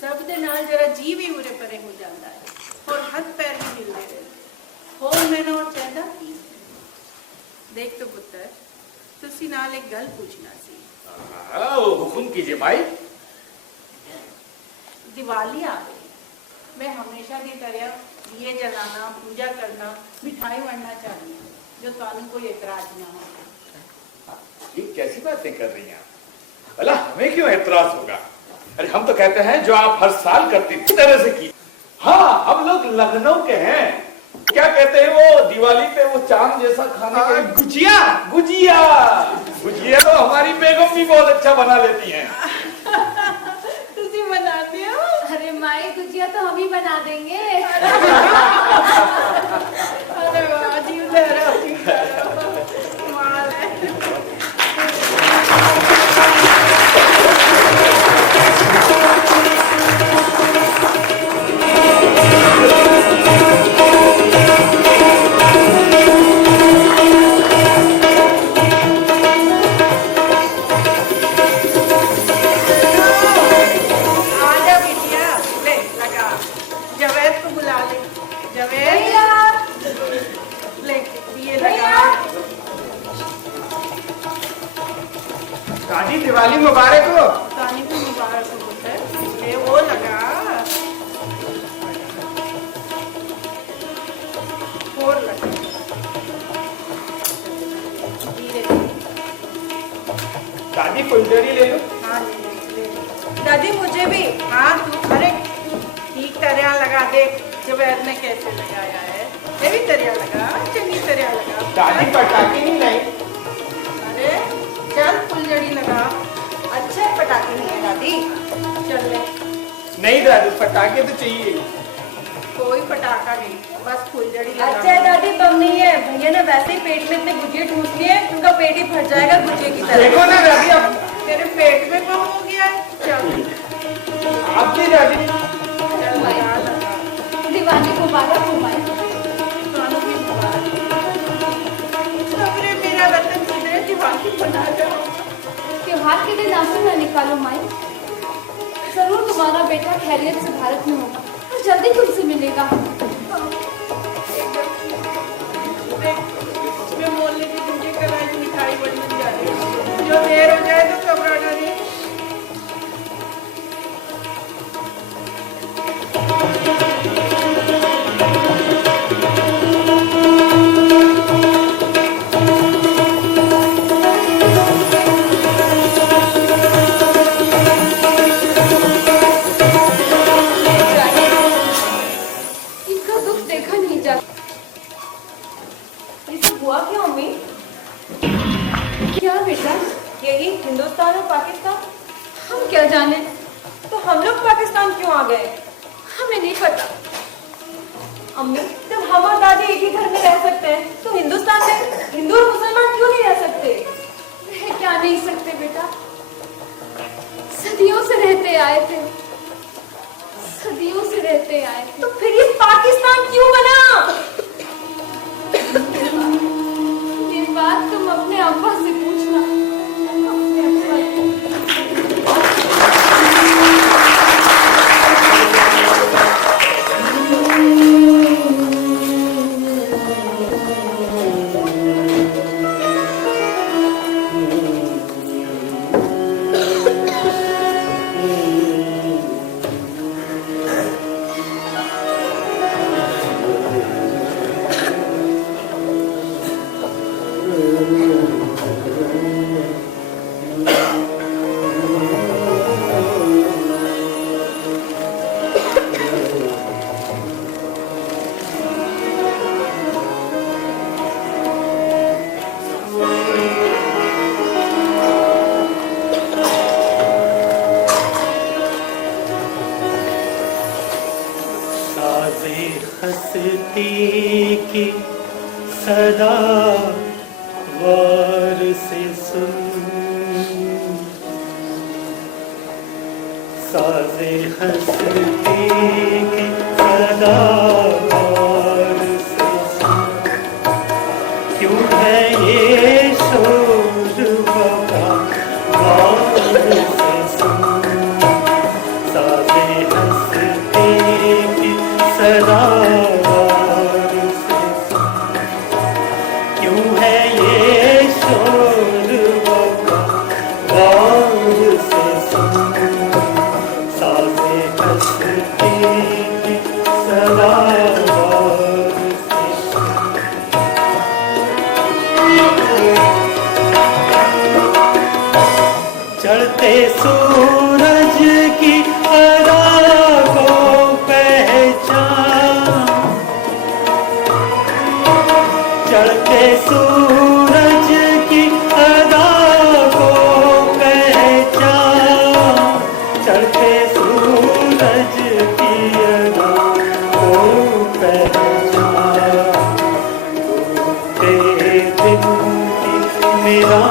सब दे नाल जरा जी भी उरे परे हो जाता है और हाथ पैर भी हिलते रहे। होर मैंने और चाहता की। देख तो पुत्र, तुसी नाल एक गल पूछना सी। हुक्म कीजिए माई। दिवाली आ गई, मैं हमेशा की तरह दिए जलाना, पूजा करना, मिठाई वंडना चाहती हूँ, जो तानू कोई एतराज ना हो। ये कैसी बातें कर रही हैं? भला हमें क्यों एतराज होगा? अरे हम तो कहते हैं जो आप हर साल करती थी तरह से की। हाँ, हम लोग लखनऊ के हैं, क्या कहते हैं वो दिवाली पे वो चांद जैसा खाने के लिए गुजिया। गुजिया गुजिया तो हमारी बेगम भी बहुत अच्छा बना लेती हैं। तुसी बनाते हो? अरे माई, गुजिया तो हम ही बना देंगे। अरे वाह, जीवते रहो, कमाल है। दादी, दिवाली मुबारक हो। तानी को मुबारक हो पुत्र, ये वो लगा और लगा। दादी फुलझड़ी ले लो। हाँ ले लो। दादी मुझे भी। हाँ तू अरे ठीक तरह लगा दे। जुबैर ने कैसे लगाया है, ये भी तरह लगा, चंगी तरह लगा। दादी पटाखे नहीं लाई। अरे चल फुलझड़ी लगा। अच्छे पटाखे नहीं है दादी। चल ले। नहीं दादी पटाखे तो चाहिए। कोई पटाखा नहीं, बस फुलझड़ी लगा। अच्छा है दादी बम नहीं है, भैया ने वैसे ही पेट में इतने गुजिया ठूस लिए, उनका पेट ही भर जाएगा गुजिया की तरह। देखो ना दादी अब तेरे पेट में बम हो गया है। चल आपकी दादी। चल लगा लगा। दिवाली मुबारक हो माई। खानों की मुबारक। सबरे मेरा वतन सुधरे दिवाली मना जाओ। त्योहार के दिन आंसू न निकालो माई। जरूर तुम्हारा बेटा खैरियत से भारत में होगा और जल्दी तुमसे मिलेगा। मैं मोहल्ले की तुझे कल आज मिठाई बनने जा रही हूँ। जो देर हो जाए तो घबराना नहीं। इनका दुख देखा नहीं जाता। ये सब हुआ क्यों अम्मी? क्या बेटा? यही हिंदुस्तान और पाकिस्तान। हम क्या जाने, तो हम लोग पाकिस्तान क्यों आ गए? हमें नहीं पता। अम्मी जब हम और दादी एक ही घर में रह सकते हैं तो हिंदुस्तान में हिंदू और मुसलमान क्यों नहीं रह सकते? रह क्या नहीं सकते बेटा, सदियों से रहते आए थे, सदियों से रहते आए थे। तो फिर ये पाकिस्तान क्यों बना? ये बात तुम अपने अब्बा से पूछना। अपने अब्बा से। हंसती की सदा वार से सुन, साजे हंसती की सदा वार से सुन, क्यों है ये शोर बाबा वार से सुन, साजे हंसती की सदा चढ़ते सूरज की अदा को पहचान, चढ़ते सूरज की अदा को पहचान, चढ़ते सूरज की अदा को पहचान, डूबते दिन की मेरा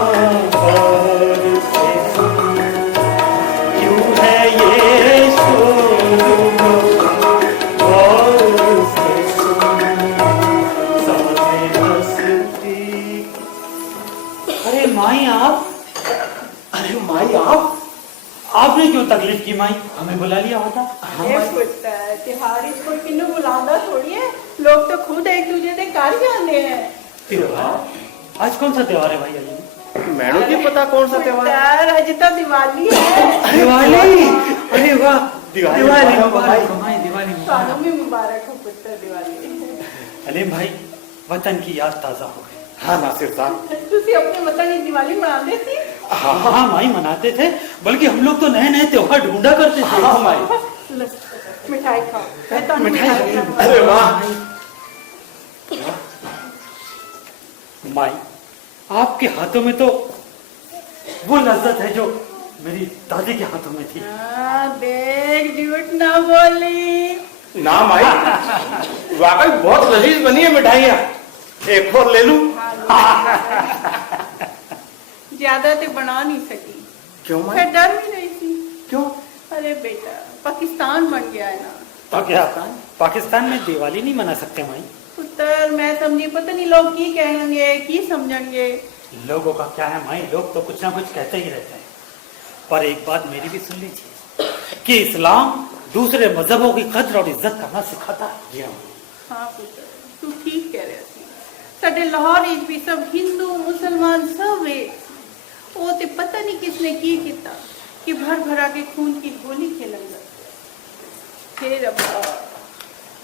आपने क्यों तकलीफ की माई? हमें बुला लिया होता। त्योहार इसको किन्नू बुलाना थोड़ी है, लोग तो खुद एक दूसरे से कार जाने हैं। त्योहार? आज कौन सा त्योहार है भाई? अली मैंने क्या पता कौन सा त्योहार है? आज तो दिवाली है। दिवाली? अरे वाह, दिवाली मुबारक, दिवाली सालों में मुबारक हो पुत्र दिवाली। अलीम भाई, वतन की याद ताजा हो गई। हाँ नासिर साहब, तुसी अपने वतन की दिवाली मनाते सी? हाँ माई मनाते थे, बल्कि हम लोग तो नए नए त्योहार ढूंढा करते थे। हाँ माई। मिठाई खाओ, मैं तो मिठाई खाऊं। अरे वाह, माई आपके हाथों में तो वो लज्जत है जो मेरी दादी के हाथों में थी। देख झूठ ना बोली। ना माई, वाकई बहुत लजीज बनी है मिठाइयाँ। एक और ले लूं? ज्यादा तो बना नहीं सकी। क्यों माई? फिर डर भी नहीं थी। क्यों? अरे बेटा, पाकिस्तान बन गया है ना। तो क्या पाकिस्तान में दिवाली नहीं मना सकते माई? पुत्र मैं समझी, पता नहीं लोग की कहेंगे की समझेंगे। लोगों का क्या है माई, लोग तो कुछ ना कुछ कहते ही रहते हैं। पर एक बात मेरी भी सुन लीजिए कि इस्लाम दूसरे मजहबों की कद्र और इज्जत करना सिखाता है। हाँ पुत्र, तू ठीक कह रहे सी। साडे लाहौर भी सब हिंदू मुसलमान सब है। वो ते पता नहीं किसने की किता कि भर भरा के खून की होली खेलन लग गए। फिर अब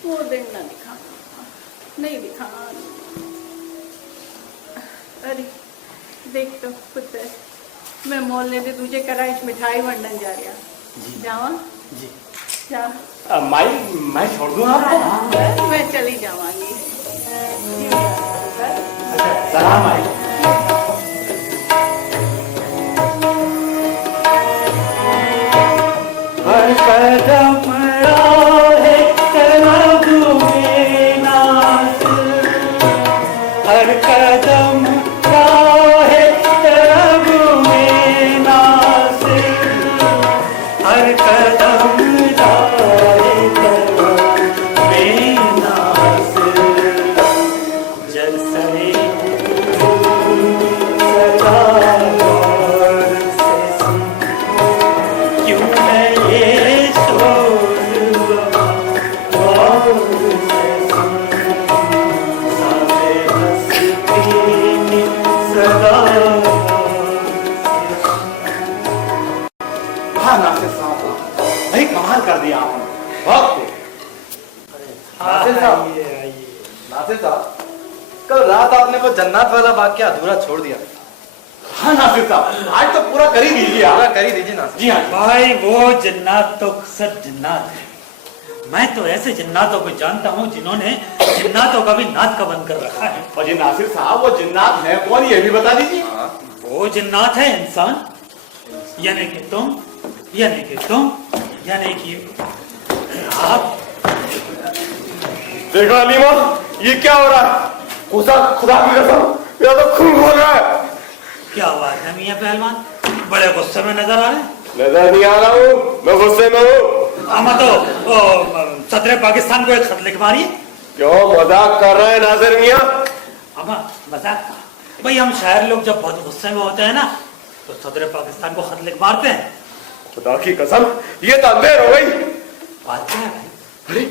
वो दिन ना दिखाना, नहीं दिखाना। अरे देख तो पुत्र, मैं मोहल्ले दे दूजे कराई मिठाई वंडन जा रहा। जावा जी जा। माई मैं छोड़ दूं आपको? मैं चली जावांगी। सलाम माई। हर कदम राहे तलब में नाज़, हर कदम राहे तलब में नाज़, हर कदम राहे तलब में नाज़, जलसे सदा गौर से सुन, क्यों है ये शोर गौर से सुन, सारे हंसती सदा हाँ नासिर साहब, भाई कमाल कर दिया आपने। बहुत खूब। नासिर साहब, नासिर साहब, कल रात आपने वो जन्नत वाला वाक्य अधूरा छोड़ दिया। हाँ नासिर साहब, आज तो पूरा कर ही दीजिए आप। पूरा कर ही दीजिए नासिर। जी हाँ। भाई वो जन्नत तो सब जन्नत है। मैं तो ऐसे जन्नातों को जानता हूँ जिन्होंने जन्नातों का भी नात का बंद कर रखा है। और जी नासिर साहब, वो जिन्नात है कौन, ये भी बता दीजिए। वो जन्नात है इंसान, यानी कि तुम, यानी कि तुम, यानी कि आप। देखा अलीमा, ये क्या हो रहा है? खुदा खुदा की कसम, मेरा तो खून खोल रहा है। क्या बात है मियां पहलवान, बड़े गुस्से में नजर आ रहे हैं। नजर नहीं आ रहा हूँ, मैं गुस्से में हूँ। अमा तो सदर पाकिस्तान को एक खत लिख मारिए। क्यों मजाक कर रहे हैं नासिर मियाँ? अमा मजाक का भाई, हम शायर लोग जब बहुत गुस्से में होते हैं ना तो सदर पाकिस्तान को खत लिख मारते हैं। खुदा की कसम, ये तो अंधेर हो गई। बात क्या है भाई? अरे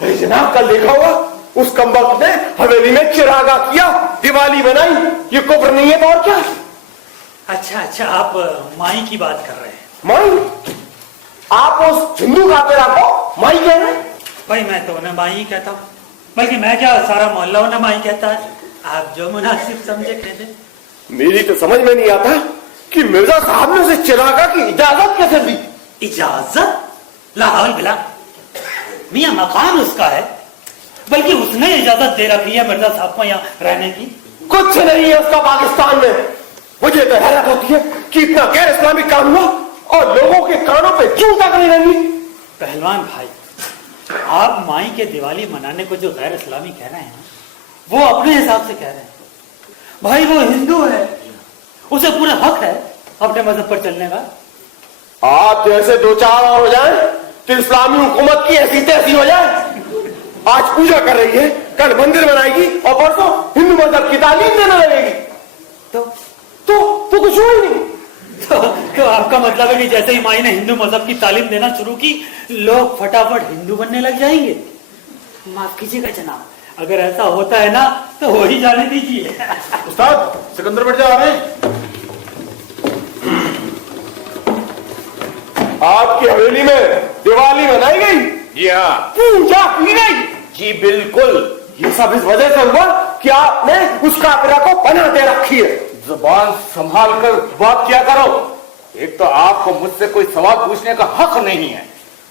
अरे जनाब, कल देखा हुआ उस कमबख्त ने हवेली में चिरागा किया, दिवाली बनाई। ये कुफ्र नहीं है तो और क्या? अच्छा अच्छा, आप माई की बात कर रहे हैं। माई? आप उस हिंदू काफिरा को माई कह रहे हैं? भाई मैं तो उन्हें माई ही कहता हूँ, बल्कि मैं क्या सारा मोहल्ला उन्हें माई कहता है। आप जो मुनासिब समझे कह दे। मेरी तो समझ में नहीं आता कि मिर्जा साहब ने उसे चिरागा की इजाजत कैसे दी? इजाजत? लाहौल बिला मियां, मकान उसका है, बल्कि उसने इजाजत दे रखी है मिर्जा साहब को यहाँ रहने की। कुछ नहीं है उसका पाकिस्तान में। मुझे तो हैरत होती है कि इतना गैर इस्लामिक काम हुआ और लोगों के कानों पे क्यों तक नहीं लगी। पहलवान भाई, आप माई के दिवाली मनाने को जो गैर इस्लामी कह रहे हैं वो अपने हिसाब से कह रहे हैं। भाई वो हिंदू है, उसे पूरा हक है अपने मजहब पर चलने का। आप जैसे दो चार और हो जाए तो इस्लामी हुकूमत की ऐसी तैसी हो जाए। आज पूजा कर रही है, कल मंदिर बनाएगी और परसों हिंदू मजहब की तालीम देने लगेगी। तो कुछ हुआ ही नहीं। तो आपका मतलब है कि जैसे ही माई ने हिंदू मजहब की तालीम देना शुरू की, लोग फटाफट हिंदू बनने लग जाएंगे? माफ कीजिएगा जनाब, अगर ऐसा होता है ना तो हो ही जाने दीजिए। उस्ताद सिकंदर बैठ जाओ। आपकी हवेली में दिवाली मनाई गई? जी हाँ। पूजा की गई? जी बिल्कुल। ये सब इस वजह से हुआ कि आपने उस काफिरा को पनाह दे रखी है। जुबान संभाल कर बात किया करो। एक तो आपको मुझसे कोई सवाल पूछने का हक नहीं है,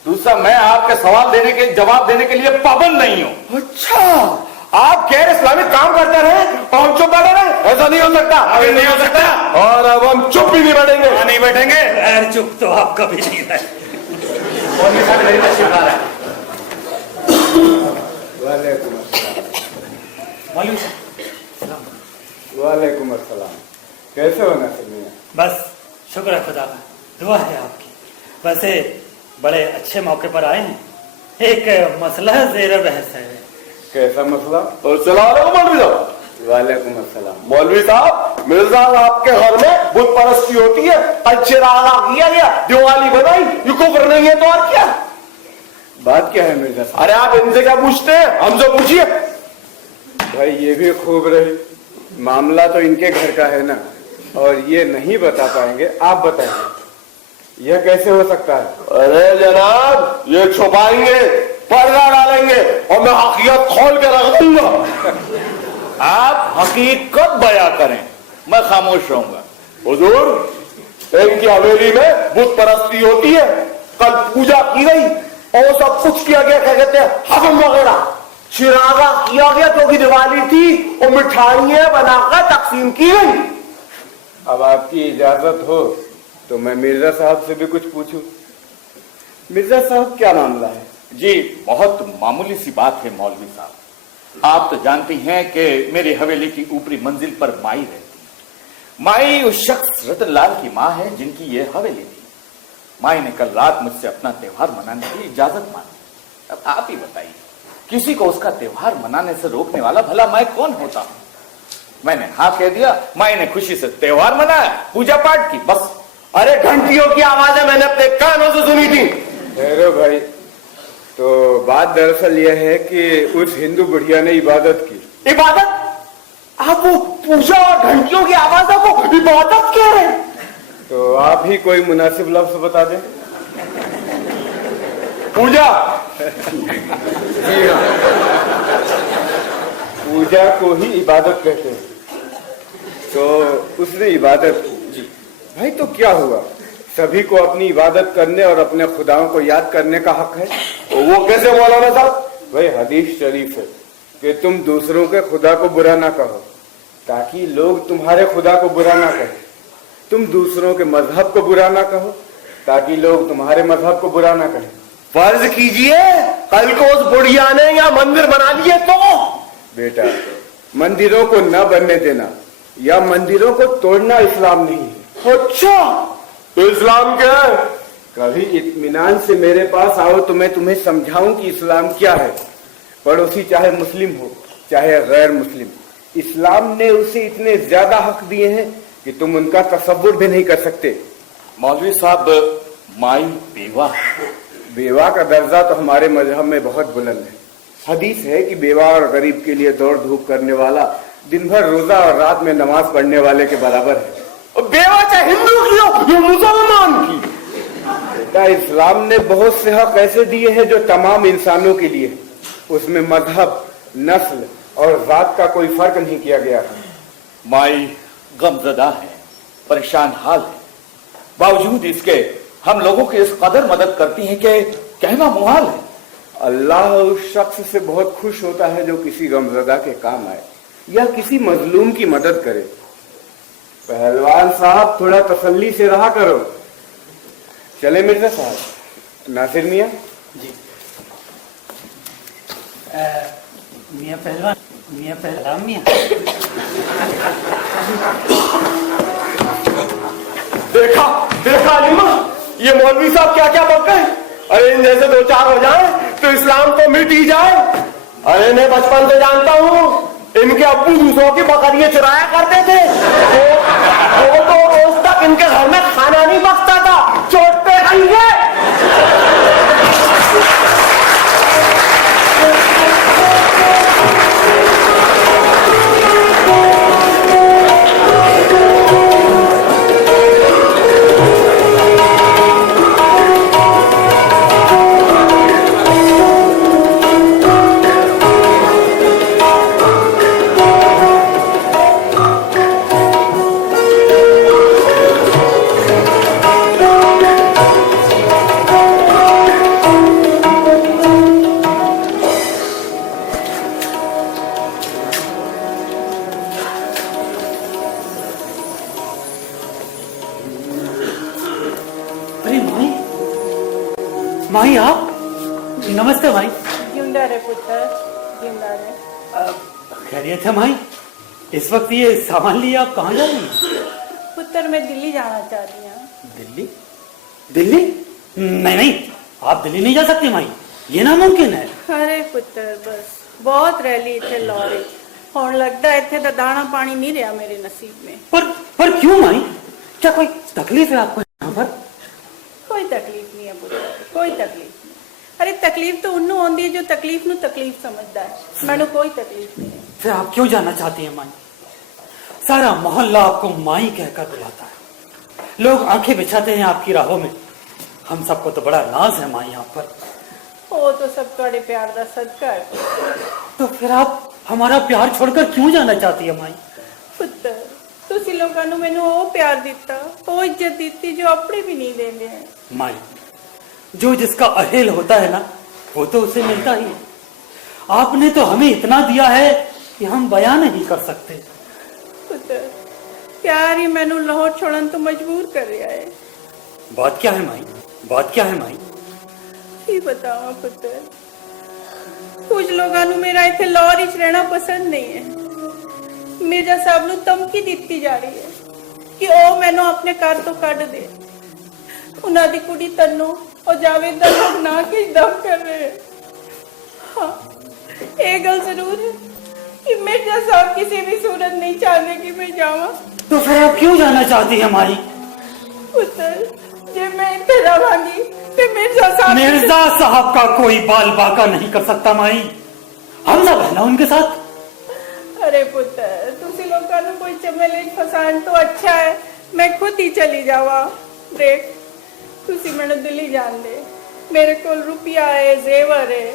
दूसरा मैं आपके सवाल देने के जवाब देने के लिए पाबंद नहीं हूं। अच्छा, आप गैर इस्लामिक काम करते रहे और हम चुप बैठे रहे? ऐसा नहीं हो सकता। अभी नहीं हो सकता और अब हम चुप भी नहीं बैठेंगे। नहीं बैठेंगे। खैर चुप तो आप कभी नहीं रहे। मौलवी साहब मेरी तशरीफ ला रहा है। वालेकुम अस्सलाम। मौलवी साहब वालेकुम अस्सलाम। कैसे हो नासिर मियां? बस शुक्र है खुदा का, दुआ है आपकी। वैसे बड़े अच्छे मौके पर आए हैं, एक मसला ज़ेर बहस है। कैसा मसला? और सलाम मौलवी साहब। वालेकुम अस्सलाम। मौलवी साहब, मिर्जा आपके घर में बुत परस्ती होती है, अच्छे रागा किया गया, दिवाली बनाई, ये कुफ्र नहीं है तो और क्या? बात क्या है मिर्जा साहब? अरे आप इनसे क्या पूछते हैं, हमसे पूछिए। भाई ये भी खूब रही, मामला तो इनके घर का है ना, और ये नहीं बता पाएंगे, आप बताएंगे। यह कैसे हो सकता है? अरे जनाब, ये छुपाएंगे, पर्दा डालेंगे और मैं हकीकत खोल के रख दूंगा। आप हकीकत बयां करें, मैं खामोश रहूंगा। हुजूर, इनकी हवेली में बुत परस्ती होती है, कल पूजा की गई और सब कुछ किया गया, क्या कहते हैं, हवन वगैरह, चिरागा किया गया क्योंकि दिवाली थी और मिठाइयां बनाकर तकसीम की गई। अब आपकी इजाजत हो तो मैं मिर्जा साहब से भी कुछ पूछूं। मिर्जा साहब, क्या मामला है? जी, बहुत मामूली सी बात है मौलवी साहब। आप तो जानती हैं कि मेरी हवेली की ऊपरी मंजिल पर माई रहती है। माई उस शख्स रतनलाल की माँ है जिनकी ये हवेली थी। माई ने कल रात मुझसे अपना त्योहार मनाने की इजाजत मांगी। अब आप ही बताइए, किसी को उसका त्योहार मनाने से रोकने वाला भला मैं कौन होता हूं? मैंने हाँ कह दिया, माई ने खुशी से त्योहार मनाया, पूजा पाठ की, बस। अरे घंटियों की आवाजें मैंने अपने कानों से सुनी थी। ठहरो भाई, तो बात दरअसल यह है कि उस हिंदू बुढ़िया ने इबादत की। इबादत? आप वो पूजा और घंटियों की आवाजों को इबादत कह रहे हैं? तो आप ही कोई मुनासिब लफ्ज बता दें। पूजा? जी हाँ, पूजा को ही इबादत कहते हैं। तो उसने इबादत की। भाई तो क्या हुआ, सभी को अपनी इबादत करने और अपने खुदाओं को याद करने का हक है। तो वो कैसे मौलाना साहब? भाई हदीस शरीफ है कि तुम दूसरों के खुदा को बुरा ना कहो ताकि लोग तुम्हारे खुदा को बुरा ना कहें। तुम दूसरों के मजहब को बुरा ना कहो ताकि लोग तुम्हारे मजहब को बुरा ना कहें। फर्ज कीजिए कल को उस बुढ़िया ने या मंदिर बना लिए तो? बेटा, मंदिरों को न बनने देना या मंदिरों को तोड़ना इस्लाम नहीं है। अच्छा, तो इस्लाम क्या है? कभी इत्मीनान से मेरे पास आओ तो मैं तुम्हें समझाऊं कि इस्लाम क्या है। पड़ोसी चाहे मुस्लिम हो चाहे गैर मुस्लिम, इस्लाम ने उसे इतने ज्यादा हक दिए हैं कि तुम उनका तसव्वुर भी नहीं कर सकते। मौलवी साहब, माई बेवा है। बेवा का दर्जा तो हमारे मजहब में बहुत बुलंद है। हदीस है कि बेवा और गरीब के लिए दौड़ धूप करने वाला दिन भर रोजा और रात में नमाज पढ़ने वाले के बराबर है। बेवा चाहे हिंदू की हो या मुसलमान की। बेटा, इस्लाम ने बहुत से हक ऐसे दिए हैं जो तमाम इंसानों के लिए, उसमें मजहब, नस्ल और जात का कोई फर्क नहीं किया गया है। माई गमजदा है, परेशान हाल है, बावजूद इसके हम लोगों की इस कदर मदद करती हैं कि कहना मुहाल है। अल्लाह उस शख्स से बहुत खुश होता है जो किसी गमजदा के काम आए या किसी मजलूम की मदद करे। पहलवान साहब, थोड़ा तसल्ली से रहा करो। चले मिर्जा साहब। नासिर मियां जी। मियां पहलवान, मियां पहलवान, मियां। देखा देखा अलीमा, ये मौलवी साहब क्या क्या बोलते हैं। अरे इन जैसे दो चार हो जाए तो इस्लाम तो मिट ही जाए। अरे इन्हें बचपन से जानता हूँ, इनके अब्बू दूसरों की बकरियां चुराया करते थे। तो रोज तक इनके घर में खाना नहीं बचता था, चोट पे खाएंगे। माई आप? नमस्ते माई। जिंदा रहे पुत्र, जिंदा रहे। खैरियत है माई? इस वक्त ये सामान लिए आप कहाँ जा रही हैं? पुत्र मैं दिल्ली जाना चाहती हूँ। दिल्ली? दिल्ली? नहीं नहीं, आप दिल्ली नहीं जा सकती माई, ये नामुमकिन है। अरे पुत्र बस बहुत रैली इतने लॉरी होने लगता है, इतने तो दाना पानी नहीं रहा मेरे नसीब में। पर क्यों माई? क्या कोई तकलीफ है आपको यहाँ पर? कोई तकलीफ नहीं है पुत्र, कोई तकलीफ नहीं। अरे तकलीफ तो उन्नू आंदी है जो तकलीफ नु तकलीफ समझदा है, मैंने कोई तकलीफ नहीं है। फिर आप क्यों जाना चाहती हैं माई? सारा मोहल्ला आपको माई कहकर बुलाता है, लोग आंखें बिछाते हैं आपकी राहों में। हम सबको तो बड़ा नाज है माई आप पर। वो तो सब बड़े प्यार का सदका है। तो फिर आप हमारा प्यार छोड़कर क्यों जाना चाहती है माई? पुत्र तुसी लोगों ने मैंने वो प्यार दिता, वो इज्जत दी जो अपने भी नहीं देंगे हैं। माई, जो जिसका अहेल होता है ना, वो तो उसे मिलता ही है। आपने तो हमें इतना दिया है कि हम बयान नहीं कर सकते। पुत्र प्यार ही मैनू लाहौर छोड़न तो मजबूर कर रहा है। बात क्या है माई? बात क्या है माई? ये बताओ पुत्र, कुछ लोगों ने मेरा इथे लाहौर च रहना पसंद नहीं है। मिर्जा साहब नु धमकी दी जा रही है कि ओ मैनू अपने घर तो कढ़ दे। उन्हां दी कुड़ी तन्नो और जावेद दा लोग ना के दम कर रहे हैं। हाँ, एक गल जरूर है कि मिर्जा साहब किसी भी सूरत नहीं चाहते कि मैं जावा। तो फिर आप क्यों जाना चाहती है माई? पुत्र जे मैं इतने रहांगी तो मिर्जा साहब का कोई बाल बाका नहीं कर सकता माई। हम सब है ना उनके साथ। अरे पुत्र तुसी लोगों ने कोई चमेली फसान तो अच्छा है, मैं खुद ही चली जावा। देख तुसी मैंने दिल्ली जान दे, मेरे को रुपया है, जेवर है।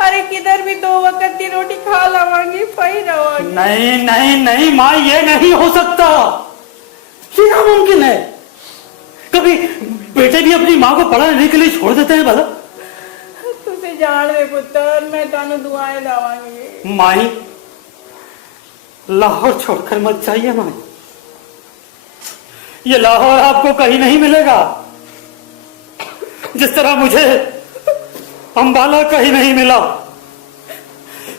अरे किधर भी 2 वक्त की रोटी खा लावांगी, पही रवांगी। नहीं नहीं नहीं माई, ये नहीं हो सकता, ये नामुमकिन है। कभी बेटे भी अपनी माँ को पढ़ाने के लिए छोड़ देते हैं भला? तुसे जान दे पुत्र, मैं तानू दुआएं दावांगी। माई लाहौर छोड़कर मत जाइए माई, ये लाहौर आपको कहीं नहीं मिलेगा। जिस तरह मुझे अंबाला कहीं नहीं मिला,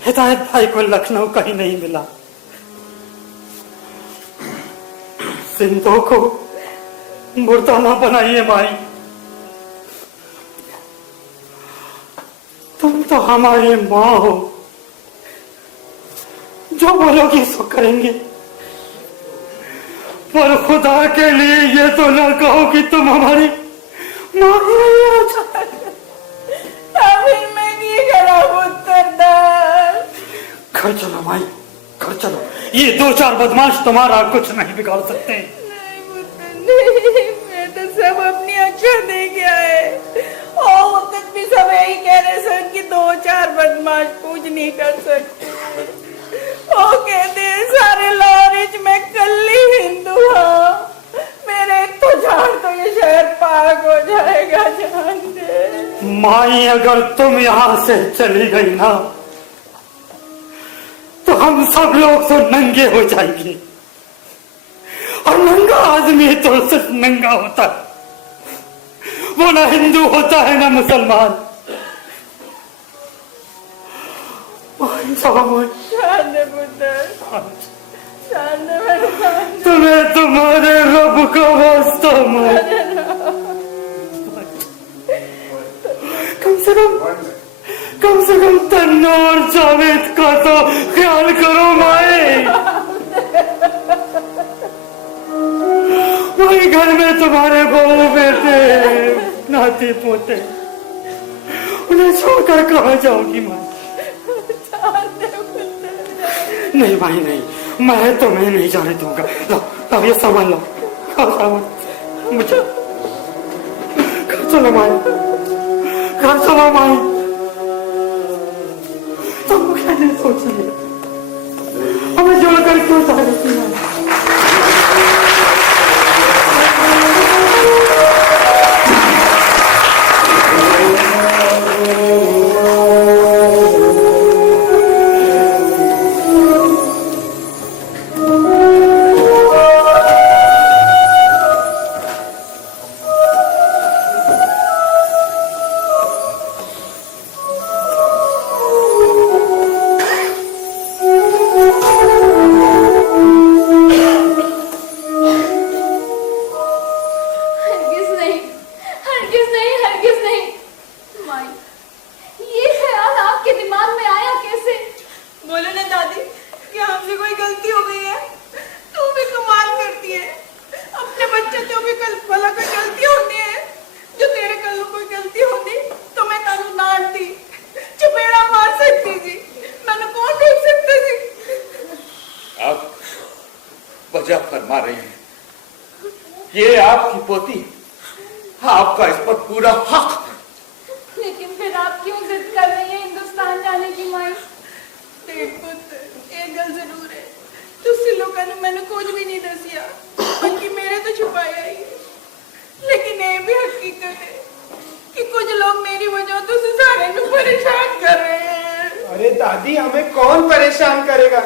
हिदायत भाई को लखनऊ कहीं नहीं मिला, सिंधु को मुर्दा ना बनाइए माई। तुम तो हमारी माँ हो, जो बोलोगी सो करेंगे। पर खुदा के लिए ये तो ना कहो कि तुम हमारी माँ ही नहीं हो। अभी मैं नहीं करा पुत्र। घर चलो माई, घर चलो। ये 2-4 बदमाश तुम्हारा कुछ नहीं बिगाड़ सकते। नहीं पुत्र नहीं, मैं तो सब अपनी आंखें देख आए। और वक्त भी सब यही कह रहे सर कि 2-4 बदमाश कुछ नहीं कर सकते। ओ कहते सारे लाहौर में कल्ली हिंदू हाँ, मेरे तो जान तो ये शहर पाक हो जाएगा। जान दे माई, अगर तुम यहां से चली गई ना तो हम सब लोग तो नंगे हो जाएंगे। और नंगा आदमी तो सिर्फ नंगा होता है, वो ना हिंदू होता है ना मुसलमान। जान दे पुत्र, जान दे मेरे, जान दे। तुम्हें तुम्हारे रब का वास्ता मां, कम से कम तन्नो और जावेद का तो ख्याल करो माए। वही घर में तुम्हारे बहू बेटे नाती पोते, उन्हें छोड़कर कहाँ जाओगी माँ? नहीं भाई नहीं, मैं तुम्हें नहीं जाने दूंगा। लो ये सामान लो, मुझे घर चलो माई, घर चलो माई। तुम क्या नहीं सोच रही, हमें जोड़कर क्यों जा रही थी? ये आपकी पोती, आपका इस पर पूरा हक है। लेकिन फिर आप क्यों जिद कर रही हैं हिंदुस्तान जाने की माई? देख पुत्र, एक गल जरूर है, तुसी लोगों ने मैंने कुछ भी नहीं दसिया, बल्कि मेरे तो छुपाया ही है। लेकिन ये भी हकीकत है कि कुछ लोग मेरी वजह तो सारे को परेशान कर रहे हैं। अरे दादी, हमें कौन परेशान करेगा?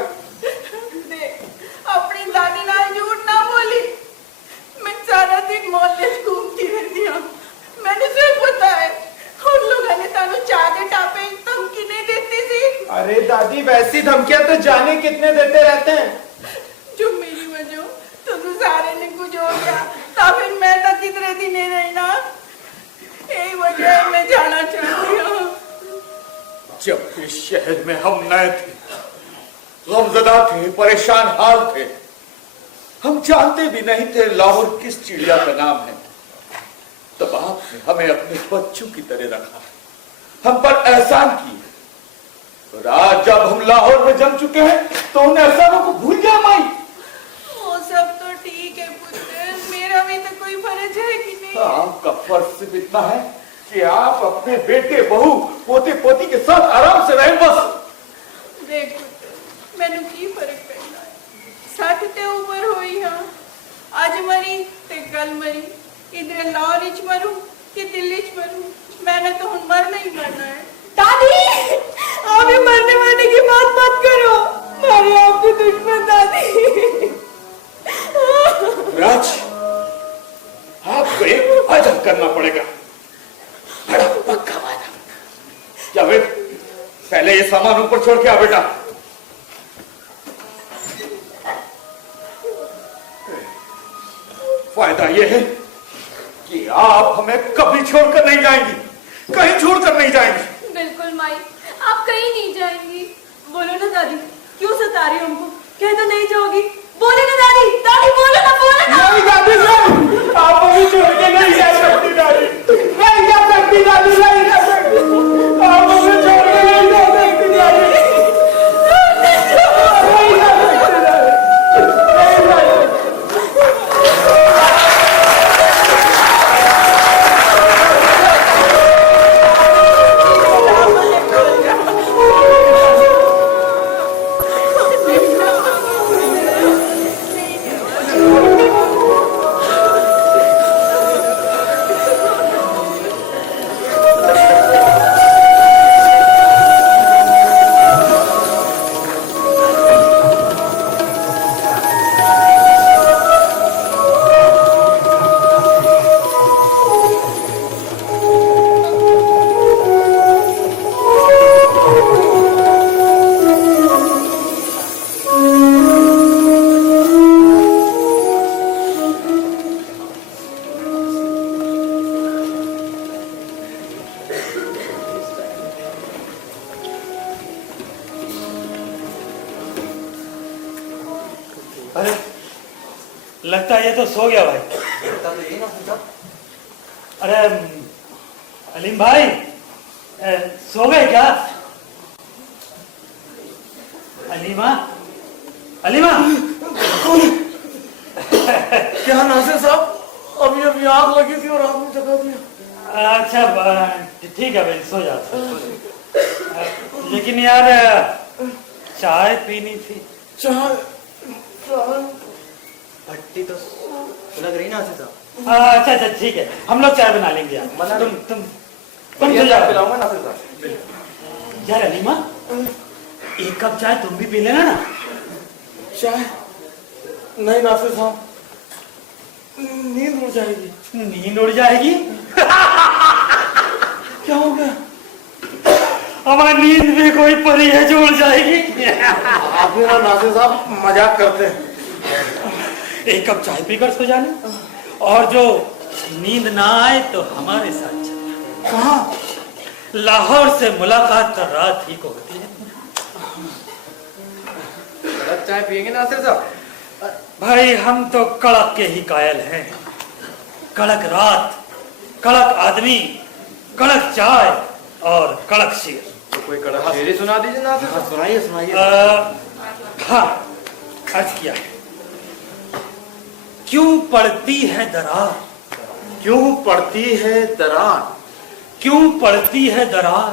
देख, अपनी दादी ना झूठ ना बोली। मैं सारा दिन मोहल्ले में घूमती रहती हूँ, मैंने सिर्फ पता है उन लोगों ने तानु चादे टापे धमकी नहीं देती थी। अरे दादी, वैसी धमकियां तो जाने कितने देते रहते हैं। जो मेरी वजह तो सारे ने कुछ हो गया, तो फिर मैं तो कितने दिन नहीं रही ना, यही वजह है मैं जाना चाहती हूँ। जब इस शहर में हम नए थे, गमज़दा थे, परेशान हाल थे, हम जानते भी नहीं थे लाहौर किस चिड़िया का नाम है। तब आपने हमें अपने बच्चों की तरह रखा, हम पर एहसान किए, और आज जब हम लाहौर में जम चुके हैं तो उन एहसानों को भूल जा माई। वो सब तो ठीक है पुत्र, मेरा भी तो कोई फर्ज है कि नहीं? आपका फर्ज सिर्फ इतना है कि आप अपने बेटे, बहू, पोते पोती के साथ आराम से रहें बस। देख पुत्र, मैंने की फर्क पड़ना है, 60 ते ऊपर हुई हाँ, आज मरी ते कल मरी, इधर लाहौर इच मरूं कि दिल्ली इच मरूं, मैंने तो हुन मरना ही मरना है। दादी, अभी मरने की बात मत करो, मारे आपकी दुश्मन दादी। राज, आपको एक वादा करना पड़ेगा, बड़ा पक्का वादा। क्या वे पहले ये सामान ऊपर छोड़ के आ बेटा। फायदा यह है कि आप हमें कभी छोड़कर नहीं जाएंगी, कहीं छोड़कर नहीं जाएंगी। बिल्कुल माई, आप कहीं नहीं जाएंगी। बोलो ना दादी, क्यों सता रही हो हमको? कह तो नहीं जाओगी, बोले ना दादी, दादी बोलो ना, बोलो ना। नहीं दादी, नहीं, आप अभी छोड़ के नहीं जा सकती दादी, नहीं जा सकती दादी, नहीं जा सकती, आप अभी छोड़ के नहीं जा सकती दादी, नहीं जा सकती अरे लगता है ये तो सो गया भाई। लगता तो यही ना साहब। अरे अलीम भाई, सो गए क्या? अलीमा, अलीमा। क्या नासिर साहब, अभी अभी आग लगी थी और आपने जगा दिया। अच्छा ठीक है भाई, सो जा। लेकिन यार चाय पीनी थी। चाय भट्टी तो लग रही ना साहब। अच्छा अच्छा ठीक है, हम लोग चाय बना लेंगे यार। तुम सो जाओ। पिलाऊंगा नासिर साहब। यार अलीमा, एक कप चाय तुम भी पी लेना ना। चाय नहीं नासिर साहब, नींद उड़ जाएगी। नींद उड़ जाएगी? क्या हो गया? हमारी नींद में कोई परी है जो उड़ जाएगी? आप भी ना नासिर साहब मजाक करते हैं। एक कप चाय पीकर सो जाने, और जो नींद ना आए तो हमारे साथ चलना। कहाँ? लाहौर से मुलाकात तो रात ही को होती है। कड़क चाय पियेंगे नासिर साहब? भाई हम तो कड़क के ही कायल हैं। कड़क रात, कड़क आदमी, कड़क चाय और कड़क शेर। तो कोई कड़क शेर ही सुना दीजिए नासिर साहब। सुनाइए सुनाइए। हाँ, अर्ज किया है। क्यों पड़ती है दरार, क्यों पड़ती है दरार, क्यों पड़ती है दरार,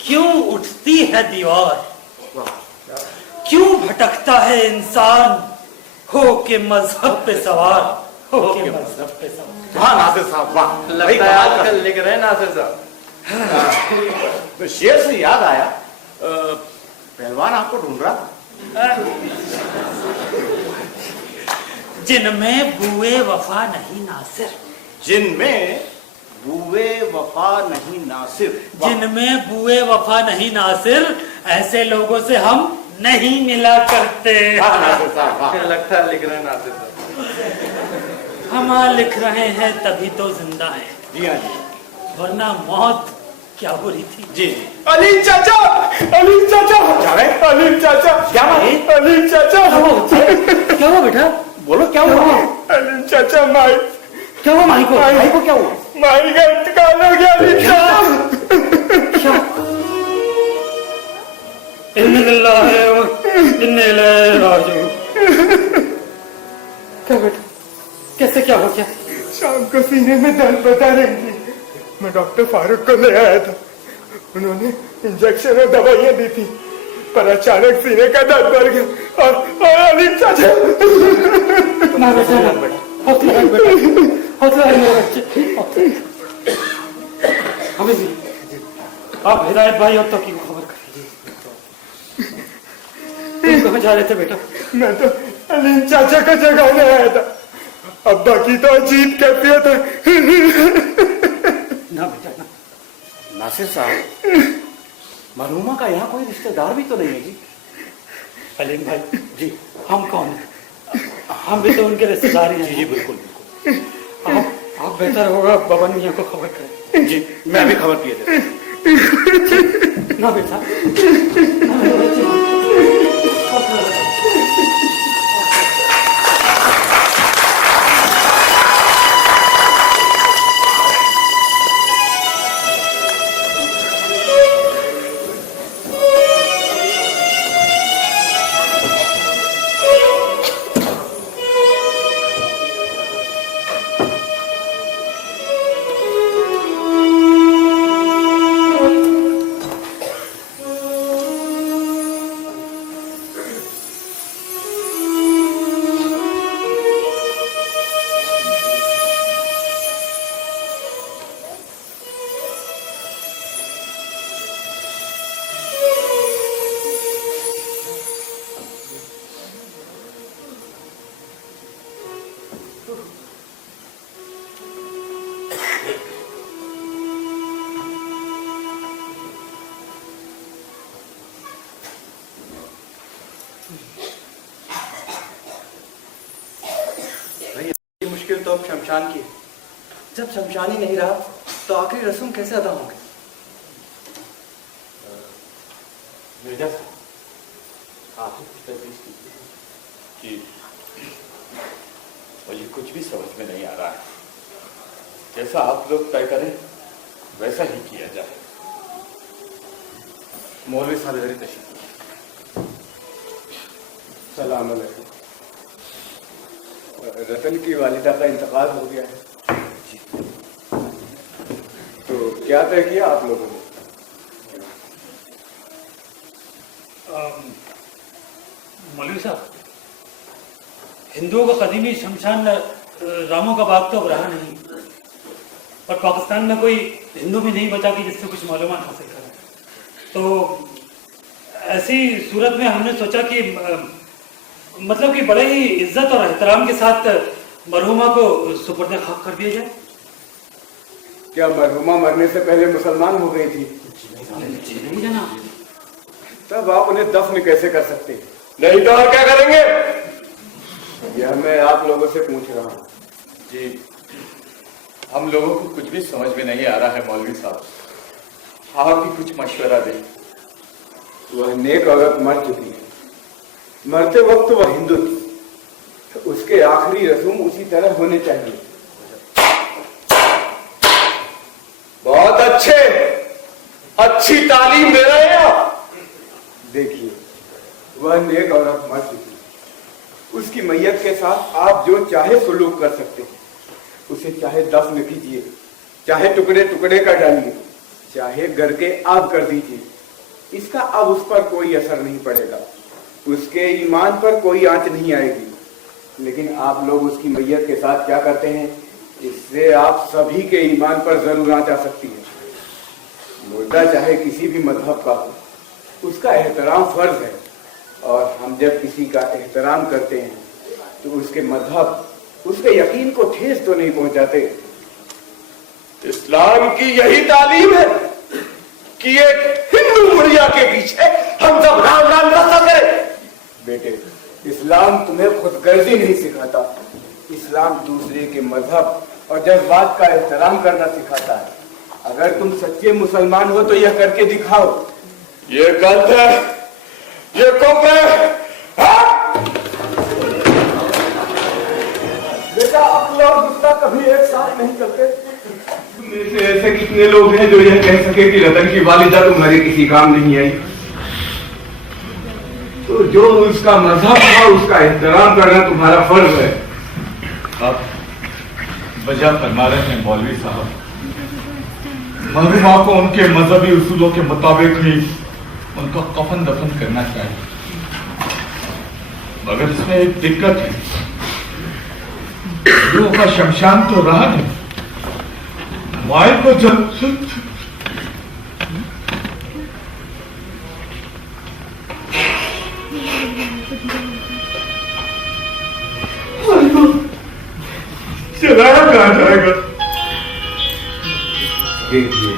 क्यों उठती है दीवार, क्यों भटकता है इंसान हो के मजहब पे सवार, हो के मजहब पे सवार। वाह नासिर साहब वाह, लगता है आजकल लिख रहे हैं नासिर साहब। तो शेर से याद आया, पहलवान आपको ढूंढ रहा। जिनमें बुए वफा नहीं नासिर, जिनमें बुए वफा नहीं नासिर, जिनमें बुए वफा नहीं नासिर, ऐसे लोगों से हम नहीं मिला करते। वाह नासिर साहब वाह। लगता है लिख रहे हैं नासिर साहब। हम लिख रहे हैं तभी तो जिंदा है, जी हाँ जी, वरना मौत क्या हो रही थी। जी जी। अलीम चाचा, अलीम चाचा, अलीम चाचा, क्या बात? अलीम चाचा, क्या हुआ बेटा? बोलो क्या हुआ? अलीम चाचा, माई क्या हुआ माई को? भाई को क्या हुआ? माई का इंतकाल हो गया। अलीम चाचा, क्या बेटा, कैसे क्या हो गया? शाम को सीने में दर्द बता रही थी, मैं डॉक्टर फारूक को ले आया था, उन्होंने इंजेक्शन और दवाइयां दी थी, पर अचानक सीने का दर्द बढ़ गया और अलीम चाचा। ना बेटा, ना बेटा, हौसला रख बेटा, हौसला रख मेरे बच्चे। अभी भी आप हिदायत भाई और तो की खबर करिए। तुम कहाँ जा रहे थे बेटा? मैं तो अलीम चाचा को जगाने आया था, अब्बा की तो अजीब कैफियत है। ना बेटा ना। नासिर साहब, मरहुमा का यहाँ कोई रिश्तेदार भी तो नहीं है जी? अलीम भाई जी, हम कौन है? हम भी तो उनके रिश्तेदार ही हैं। जी बिल्कुल बिल्कुल। आप बेहतर होगा बबन मियाँ को खबर करें। जी मैं भी खबर किए देता हूँ। ना बेटा, ना मेरे बच्चे, हौसला रखो। मुश्किल तो अब शमशान की है। जब शमशान ही नहीं रहा तो आखिरी रस्म कैसे अदा होंगे? मिर्जा साहब, आप तजवीज़ कीजिए कि मुझे कुछ भी समझ में नहीं आ रहा है। जैसा आप लोग तय करें वैसा ही किया जाए। मौलवी साहब इधर ही तशरीफ। सलाम अलैकुम। रतन की वालिदा का इंतकाल हो गया है, तो क्या तय किया आप लोगों ने? मौलवी साहब, हिंदुओं का कदीमी शमशान रामों का बाग तो अब रहा नहीं, और पाकिस्तान में कोई हिंदू भी नहीं बचा कि जिससे कुछ मालूमात हासिल करें। तो ऐसी सूरत में हमने सोचा कि मतलब कि बड़े ही इज्जत और एहतराम के साथ मरहुमा को सुपुर्द खाक कर दिया जाए। क्या मरहुमा मरने से पहले मुसलमान हो गई थी? नहीं जनाब। तब आप उन्हें दफन कैसे कर सकते हैं? नहीं तो और क्या करेंगे? यह मैं आप लोगों से पूछ रहा हूँ। जी, हम लोगों को कुछ भी समझ में नहीं आ रहा है मौलवी साहब, आप भी कुछ मशवरा दें। वह नेक औरत मर चुकी है, मरते वक्त वह हिंदू थी, उसके आखिरी रस्म उसी तरह होने चाहिए। बहुत अच्छे, अच्छी तालीम दे रहे हैं आप। देखिए, वह नेक औरत मर चुकी है, उसकी मैयत के साथ आप जो चाहे सुलूक कर सकते हैं। उसे चाहे दफन कीजिए, चाहे टुकड़े टुकड़े कर डालिए, चाहे घर के आग कर दीजिए, इसका अब उस पर कोई असर नहीं पड़ेगा, उसके ईमान पर कोई आंच नहीं आएगी। लेकिन आप लोग उसकी मैयत के साथ क्या करते हैं, इससे आप सभी के ईमान पर जरूर आंच आ सकती है। मुर्दा चाहे किसी भी मजहब का हो, उसका एहतराम फर्ज है, और हम जब किसी का एहतराम करते हैं तो उसके मजहब, उसके यकीन को ठेस तो नहीं पहुंचाते। इस्लाम की यही तालीम है कि एक हिंदू बुढ़िया के पीछे हम सब राम राम रास्ता करें। बेटे, इस्लाम तुम्हें खुदगर्जी नहीं सिखाता, इस्लाम दूसरे के मजहब और जज्बात का एहतराम करना सिखाता है। अगर तुम सच्चे मुसलमान हो तो यह करके दिखाओ। ये गलत है, ये कुफ्र है। बेटा, अक्ल और गुस्सा कभी एक साथ नहीं चलते। तुम से ऐसे कितने लोग हैं जो यह कह सके कि रतन की वालिदा तुम्हारे किसी काम नहीं आई। तो जो उसका मजहब था उसका एहतराम करना तुम्हारा फर्ज है। अब वजह फरमा रहे हैं मौलवी साहब, मरहुमा को उनके मजहबी उसूलों के मुताबिक ही उनका कफन दफन करना चाहिए, मगर इसमें एक दिक्कत है, रूह का शमशान तो रहा नहीं, माए को जब चलाया कहा जाएगा। देखिए,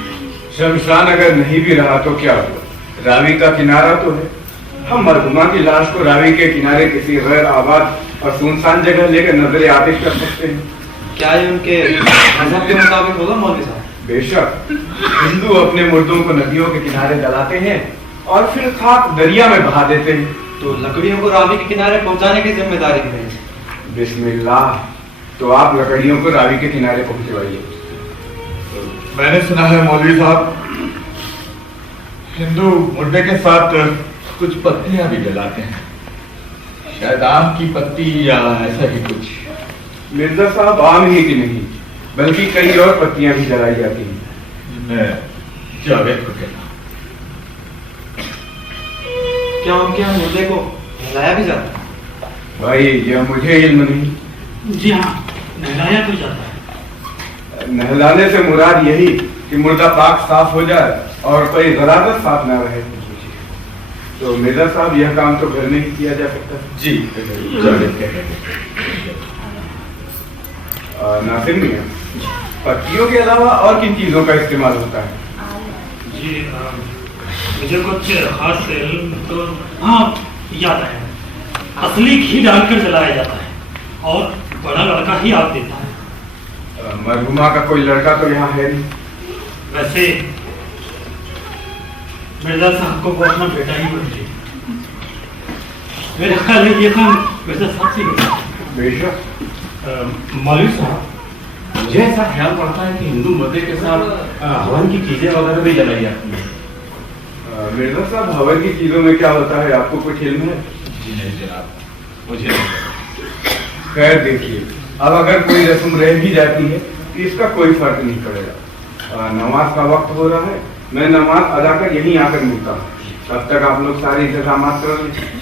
शमशान अगर नहीं भी रहा तो क्या हुआ, रावी का किनारा तो है। हम मरहुमा की लाश को रावी के किनारे किसी गैर आबाद और सुनसान जगह लेकर नजर आतिश कर सकते हैं। क्या ये उनके मजहब के मुताबिक होगा मौलवी साहब? बेशक, हिंदू अपने मुर्दों को नदियों के किनारे जलाते हैं और फिर खाक दरिया में बहा देते हैं। तो लकड़ियों को रावी के किनारे पहुंचाने की जिम्मेदारी है। बिस्मिल्लाह, तो आप लकड़ियों को रावी के किनारे पहुंचवाइए। मैंने सुना है मौलवी साहब, हिंदू मुर्दे के साथ कुछ पत्तियां भी जलाते हैं, शायद आम की पत्ती या ऐसा ही कुछ। मिर्जा साहब, आम ही की नहीं बल्कि कई और पत्तियां भी जलाई जाती हैं। मैं जावेद को कहता, क्या उनके यहाँ मुर्दे को नहलाया भी जाता है? भाई, यह मुझे इल्म नहीं। जी हाँ, नहलाया तो जाता है। नहलाने से मुराद यही कि मुर्दा पाक साफ हो जाए और कोई गलाजत साफ ना रहे। तो मिर्जा साहब, यह काम तो घर में ही किया जा सकता है। जी जावेद कहते। नासिर मियां, पत्तियों के अलावा और किन चीजों का इस्तेमाल होता है? जी मुझे कुछ खास इल्म तो हाँ याद है, असली घी डालकर जलाया जाता है और बड़ा लड़का ही आग देता है। मरहुमा का कोई लड़का तो यहाँ है नहीं। वैसे मिर्जा साहब को वो अपना बेटा ही बन गया। मेरे ख्याल में ये काम मिर्जा साहब से होता है। बेशक। मौलवी साहब, मुझे ऐसा ख्याल पड़ता है कि हिंदू मुर्दे के साथ हवन की चीजें वगैरह भी जलाई जाती हैं। मिर्जा साहब, हवन की चीजों में क्या होता है, आपको कुछ इल्म है? जी नहीं जनाब, मुझे नहीं। खैर देखिए, अब अगर कोई रस्म रह भी जाती है तो इसका कोई फर्क नहीं पड़ेगा। नमाज का वक्त हो रहा है, मैं नमाज अदा कर यहीं आकर मिलता हूँ। तब तक आप लोग सारे इंतजाम कर लें।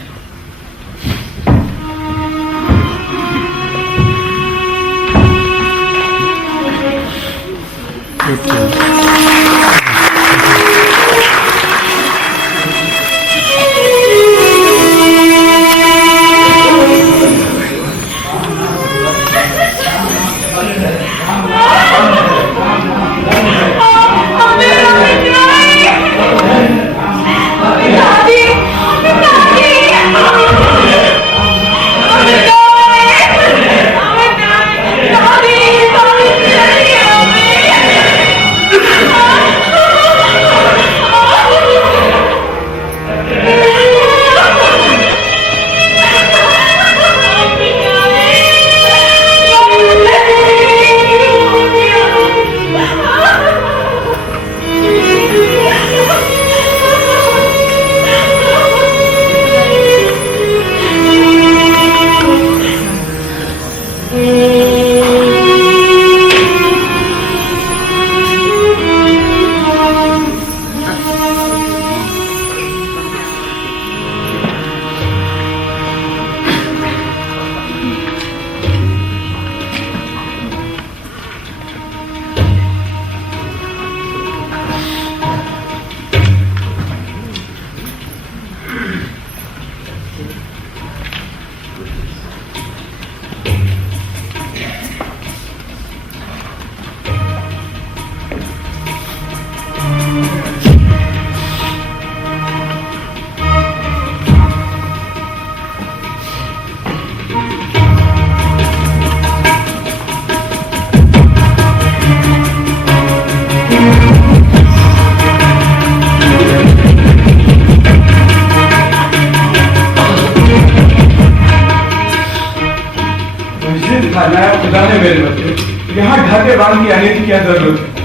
बनाया खुदा ने मेरे बच्चे, यहाँ ढाके बांध के आने की क्या जरूरत है?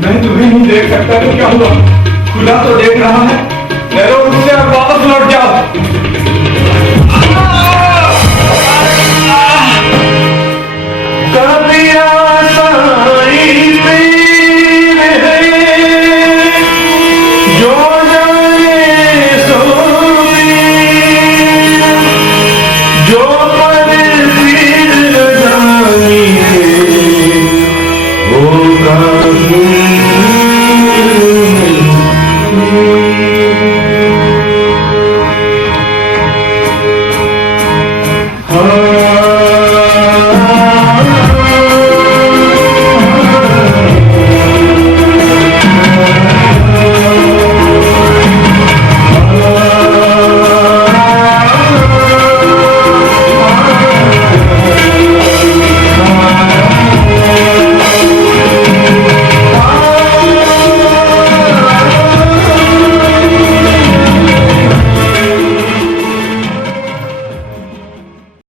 मैं तुम्हें नहीं देख सकता तो क्या हुआ? खुदा तो देख रहा है। मैं तो उससे अब वापस लौट जाओ।